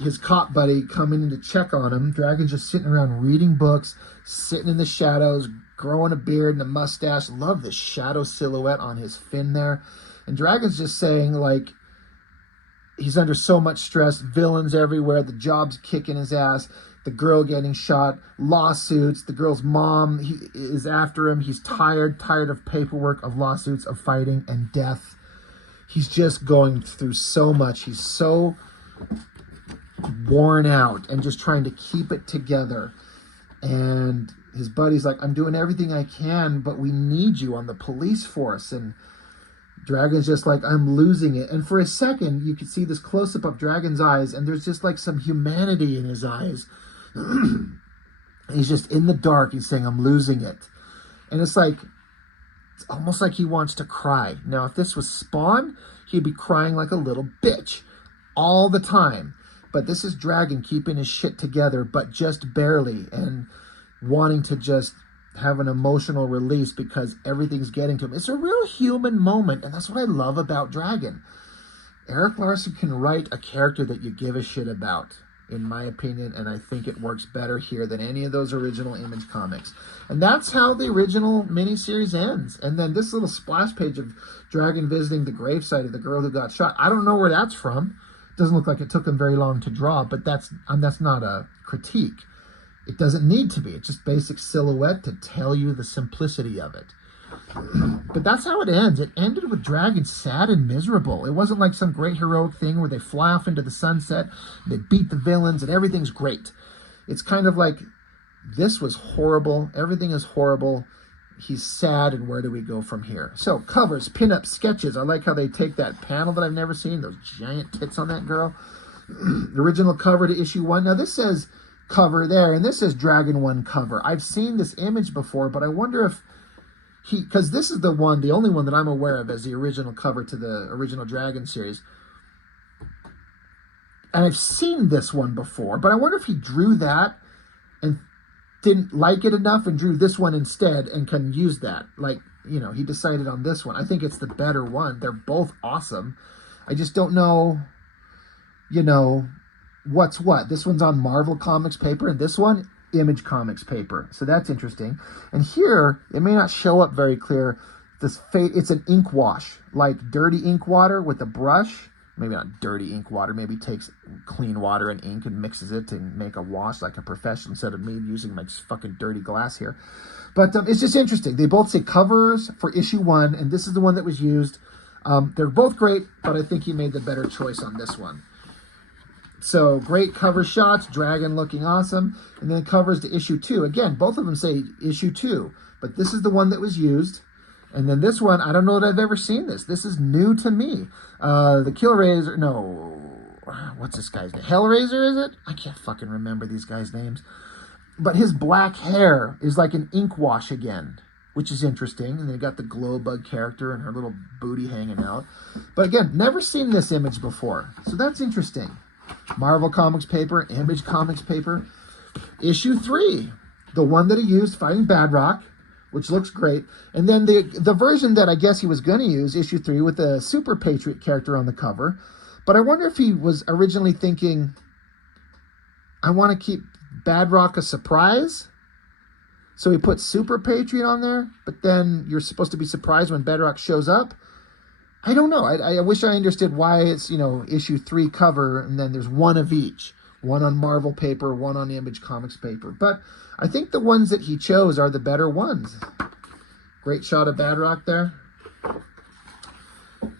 his cop buddy coming in to check on him. Dragon's just sitting around reading books, sitting in the shadows, growing a beard and a mustache. Love the shadow silhouette on his fin there. And Dragon's just saying, like, he's under so much stress, villains everywhere, the job's kicking his ass, the girl getting shot, lawsuits, the girl's mom is after him. He's tired of paperwork, of lawsuits, of fighting, and death. He's just going through so much. He's so worn out and just trying to keep it together. And his buddy's like, I'm doing everything I can, but we need you on the police force. And Dragon's just like, I'm losing it. And for a second, you can see this close-up of Dragon's eyes, and there's just like some humanity in his eyes. He's just in the dark. He's saying, I'm losing it. And it's like, it's almost like he wants to cry. Now, if this was Spawn, he'd be crying like a little bitch all the time. But this is Dragon keeping his shit together, but just barely, and wanting to just have an emotional release because everything's getting to him. It's a real human moment, and that's what I love about Dragon. Erik Larsen can write a character that you give a shit about, in my opinion, and I think it works better here than any of those original Image comics. And that's how the original miniseries ends. And then this little splash page of Dragon visiting the gravesite of the girl who got shot. I don't know where that's from, Doesn't look like it took him very long to draw, but that's not a critique. It doesn't need to be. It's just basic silhouette to tell you the simplicity of it. But that's how it ends. It ended with Dragon sad and miserable. It wasn't like some great heroic thing where they fly off into the sunset, they beat the villains, and everything's great. It's kind of like, this was horrible. Everything is horrible. He's sad, and where do we go from here? So, covers, pinup, sketches. I like how they take that panel that I've never seen, those giant tits on that girl. The original cover to issue 1. Now, this says cover there, and this says Dragon 1 cover. I've seen this image before, but I wonder if because this is the only one that I'm aware of as the original cover to the original Dragon series. And I've seen this one before, but I wonder if he drew that and didn't like it enough and drew this one instead and can use that. Like, you know, he decided on this one. I think it's the better one. They're both awesome. I just don't know, you know, what's what. This one's on Marvel Comics paper, and this one, Image Comics paper. So that's interesting. And here, it may not show up very clear. It's an ink wash, like dirty ink water with a brush. Maybe not dirty ink water. Maybe takes clean water and ink and mixes it to make a wash like a professional instead of me using my fucking dirty glass here. But it's just interesting. They both say covers for issue 1, and this is the one that was used. They're both great, but I think he made the better choice on this one. So, great cover shots, Dragon looking awesome. And then covers to issue 2. Again, both of them say issue 2, but this is the one that was used. And then this one, I don't know that I've ever seen this. This is new to me. The Killraiser, no, what's this guy's name? Hellraiser, is it? I can't fucking remember these guys' names. But his black hair is like an ink wash again, which is interesting. And they got the glow bug character and her little booty hanging out. But again, never seen this image before. So that's interesting. Marvel Comics paper, Image Comics paper. Issue 3, the one that he used fighting Bedrock, which looks great. And then the version that I guess he was going to use, issue 3, with the Super Patriot character on the cover. But I wonder if he was originally thinking, I want to keep Bedrock a surprise. So he put Super Patriot on there, but then you're supposed to be surprised when Bedrock shows up. I don't know. I wish I understood why it's, you know, issue 3 cover, and then there's one of each. One on Marvel paper, one on Image Comics paper. But I think the ones that he chose are the better ones. Great shot of Bedrock there.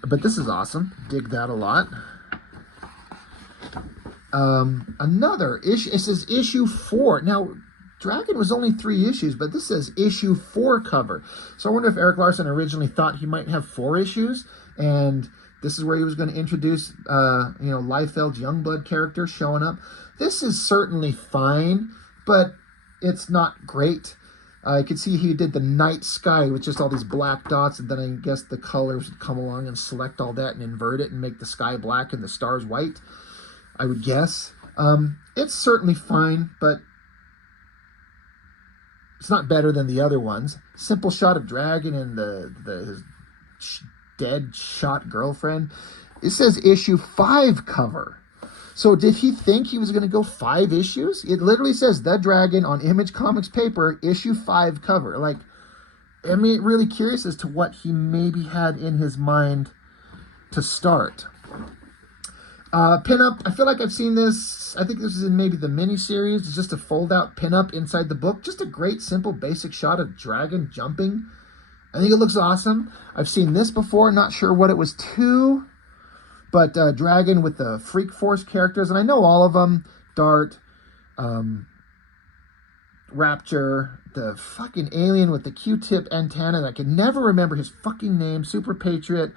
But this is awesome. Dig that a lot. Another issue. It says issue 4. Now, Dragon was only 3 issues, but this says issue 4 cover. So I wonder if Erik Larsen originally thought he might have 4 issues, and this is where he was going to introduce, you know, Liefeld's Youngblood character showing up. This is certainly fine, but it's not great. I could see he did the night sky with just all these black dots, and then I guess the colors would come along and select all that and invert it and make the sky black and the stars white, I would guess. It's certainly fine, but it's not better than the other ones. Simple shot of Dragon and his dead shot girlfriend. It says issue 5 cover. So did he think he was going to go 5 issues? It literally says The Dragon on Image Comics paper, issue 5 cover. Like, I mean, really curious as to what he maybe had in his mind to start. Pinup, I feel like I've seen this. I think this is in maybe the mini-series. It's just a fold-out pinup inside the book. Just a great, simple, basic shot of Dragon jumping. I think it looks awesome. I've seen this before. Not sure what it was to. But Dragon with the Freak Force characters. And I know all of them. Dart. Rapture. The fucking alien with the Q-tip antenna. I can never remember his fucking name. Super Patriot.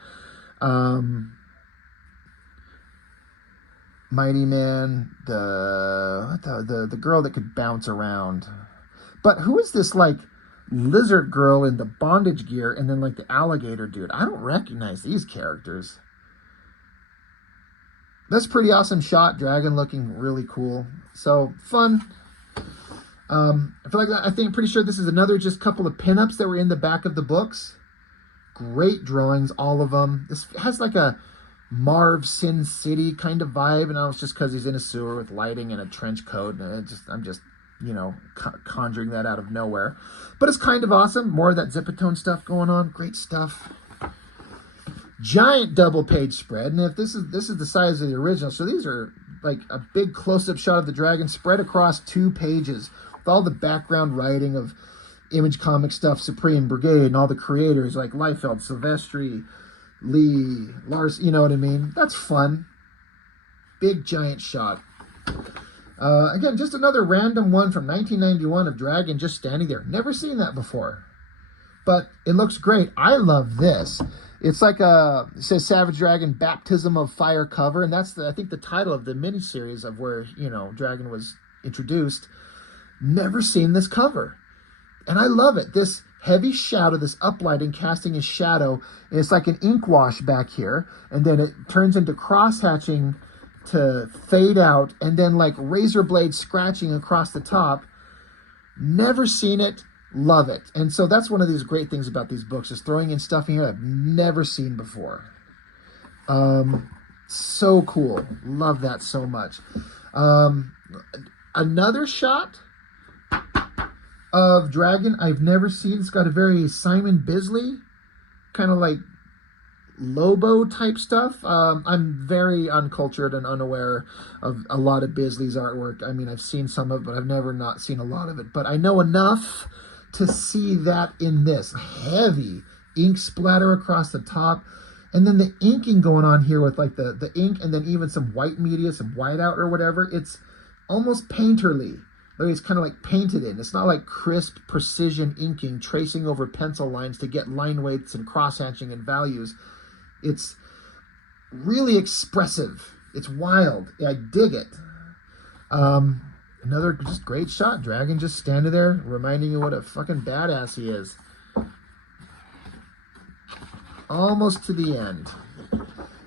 Mighty Man, the girl that could bounce around. But who is this, like, lizard girl in the bondage gear and then, like, the alligator dude? I don't recognize these characters. That's a pretty awesome shot. Dragon looking really cool. So, fun. I feel like I'm pretty sure this is another just couple of pinups that were in the back of the books. Great drawings, all of them. This has, like, a Marv Sin City kind of vibe, and I was just because he's in a sewer with lighting and a trench coat, and I'm just you know, conjuring that out of nowhere. But it's kind of awesome. More of that Zipatone stuff going on. Great stuff. Giant double page spread, and if this is the size of the original, so these are like a big close-up shot of the dragon spread across 2 pages with all the background writing of Image Comic stuff, Supreme Brigade, and all the creators like Liefeld, Silvestri, Lee, Lars. You know what I mean? That's fun. Big giant shot. Again, just another random one from 1991 of Dragon just standing there. Never seen that before, but it looks great. I love this. It's like it says Savage Dragon Baptism of Fire cover, and that's I think the title of the miniseries of where, you know, Dragon was introduced. Never seen this cover, and I love it. This heavy shadow, this uplighting, casting a shadow, and it's like an ink wash back here, and then it turns into cross-hatching to fade out, and then like razor blade scratching across the top. Never seen it. Love it. And so that's one of these great things about these books, is throwing in stuff in here I've never seen before. So cool. Love that so much. Another shot of Dragon I've never seen. It's got a very Simon Bisley kind of like Lobo type stuff. I'm very uncultured and unaware of a lot of Bisley's artwork. I mean, I've seen some of it, but I've never not seen a lot of it. But I know enough to see that in this. Heavy ink splatter across the top. And then the inking going on here with like the ink, and then even some white media, some whiteout or whatever. It's almost painterly. It's kind of like painted in. It's not like crisp precision inking, tracing over pencil lines to get line weights and cross-hatching and values. It's really expressive. It's wild. I dig it. Another just great shot. Dragon just standing there, reminding you what a fucking badass he is. Almost to the end.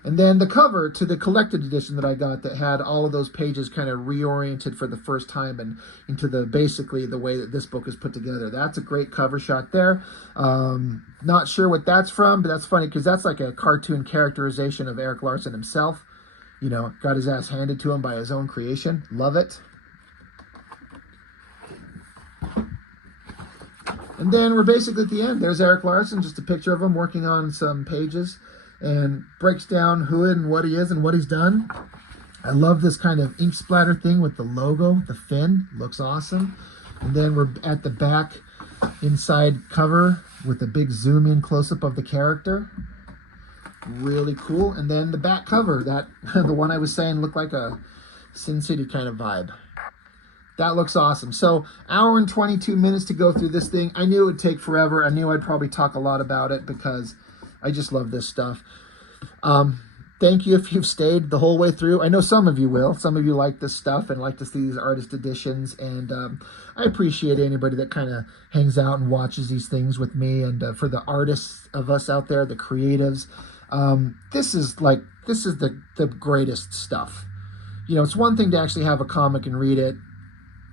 And then the cover to the collected edition that I got that had all of those pages kind of reoriented for the first time and into the basically the way that this book is put together. That's a great cover shot there. Not sure what that's from, but that's funny because that's like a cartoon characterization of Erik Larsen himself. You know, got his ass handed to him by his own creation. Love it. And then we're basically at the end. There's Erik Larsen, just a picture of him working on some pages, and breaks down who and what he is and what he's done. I love this kind of ink splatter thing with the logo, the fin. Looks awesome. And then we're at the back inside cover with a big zoom in close-up of the character. Really cool. And then the back cover, that the one I was saying looked like a Sin City kind of vibe. That looks awesome. So, hour and 22 minutes to go through this thing. I knew it would take forever. I knew I'd probably talk a lot about it because I just love this stuff. Thank you if you've stayed the whole way through. I know some of you will. Some of you like this stuff and like to see these artist editions. And I appreciate anybody that kind of hangs out and watches these things with me. And for the artists of us out there, the creatives, this is the greatest stuff. You know, it's one thing to actually have a comic and read it.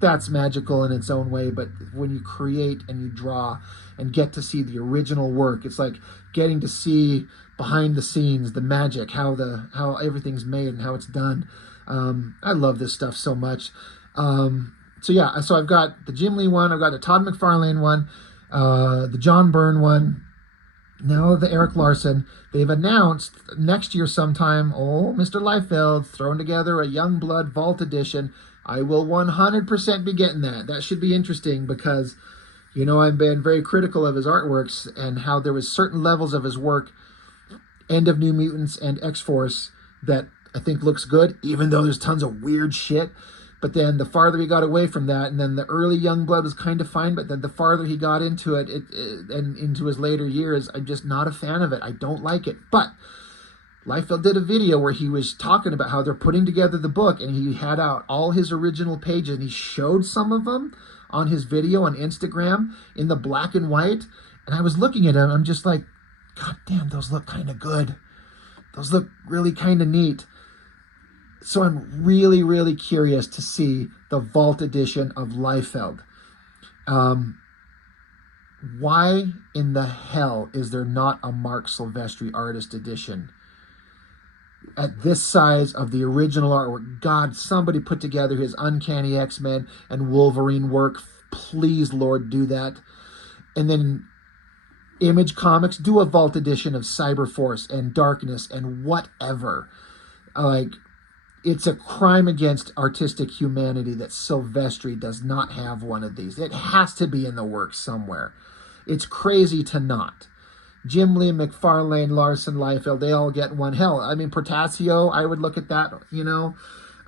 That's magical in its own way, but when you create and you draw and get to see the original work, it's like getting to see behind the scenes, the magic, how everything's made and how it's done. I love this stuff so much. So I've got the Jim Lee one, I've got the Todd McFarlane one, the John Byrne one, now the Erik Larsen. They've announced next year sometime, Mr. Liefeld throwing together a Youngblood Vault edition. I will 100% be getting that. That should be interesting because, you know, I've been very critical of his artworks and how there was certain levels of his work, End of New Mutants and X-Force, that I think looks good, even though there's tons of weird shit. But then the farther he got away from that, and then the early Youngblood was kind of fine, but then the farther he got into it and into his later years, I'm just not a fan of it. I don't like it. But Liefeld did a video where he was talking about how they're putting together the book, and he had out all his original pages, and he showed some of them on his video on Instagram in the black and white. And I was looking at them, I'm just like, God damn, those look kind of good. Those look really kind of neat. So I'm really, really curious to see the Vault edition of Liefeld. Why in the hell is there not a Mark Silvestri artist edition at this size of the original artwork? God, somebody put together his Uncanny X-Men and Wolverine work. Please, Lord, do that. And then Image Comics, do a Vault edition of Cyberforce and Darkness and whatever. Like, it's a crime against artistic humanity that Silvestri does not have one of these. It has to be in the works somewhere. It's crazy to not. Jim Lee, McFarlane, Larsen, Liefeld, they all get one. Hell, I mean, Portasio, I would look at that, you know.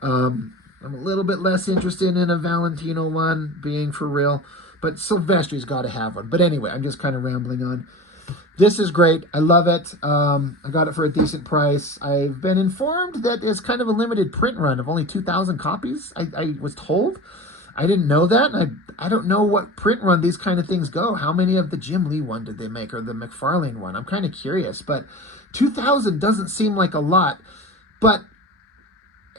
I'm a little bit less interested in a Valentino one, being for real. But Silvestri's got to have one. But anyway, I'm just kind of rambling on. This is great. I love it. I got it for a decent price. I've been informed that it's kind of a limited print run of only 2,000 copies. I was told. I didn't know that. And I don't know what print run these kind of things go. How many of the Jim Lee one did they make, or the McFarlane one? I'm kind of curious. But 2,000 doesn't seem like a lot. But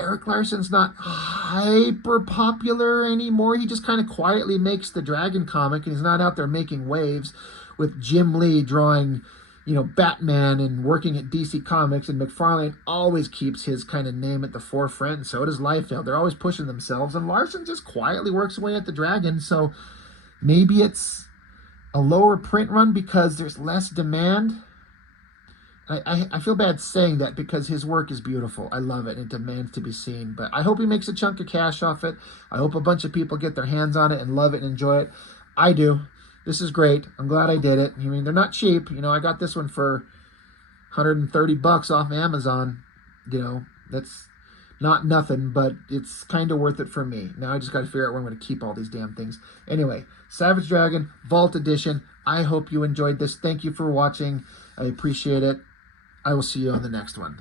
Erik Larsen's not hyper popular anymore. He just kind of quietly makes the Dragon comic, and he's not out there making waves with Jim Lee drawing, you know, Batman and working at DC Comics, and McFarlane always keeps his kind of name at the forefront, and so does Liefeld. They're always pushing themselves, and Larsen just quietly works away at the Dragon, so maybe it's a lower print run because there's less demand. I feel bad saying that because his work is beautiful. I love it, and it demands to be seen. But I hope he makes a chunk of cash off it. I hope a bunch of people get their hands on it and love it and enjoy it. I do. This is great. I'm glad I did it. I mean, they're not cheap. You know, I got this one for $130 off Amazon. You know, that's not nothing, but it's kind of worth it for me. Now I just got to figure out where I'm going to keep all these damn things. Anyway, Savage Dragon, Vault Edition. I hope you enjoyed this. Thank you for watching. I appreciate it. I will see you on the next one.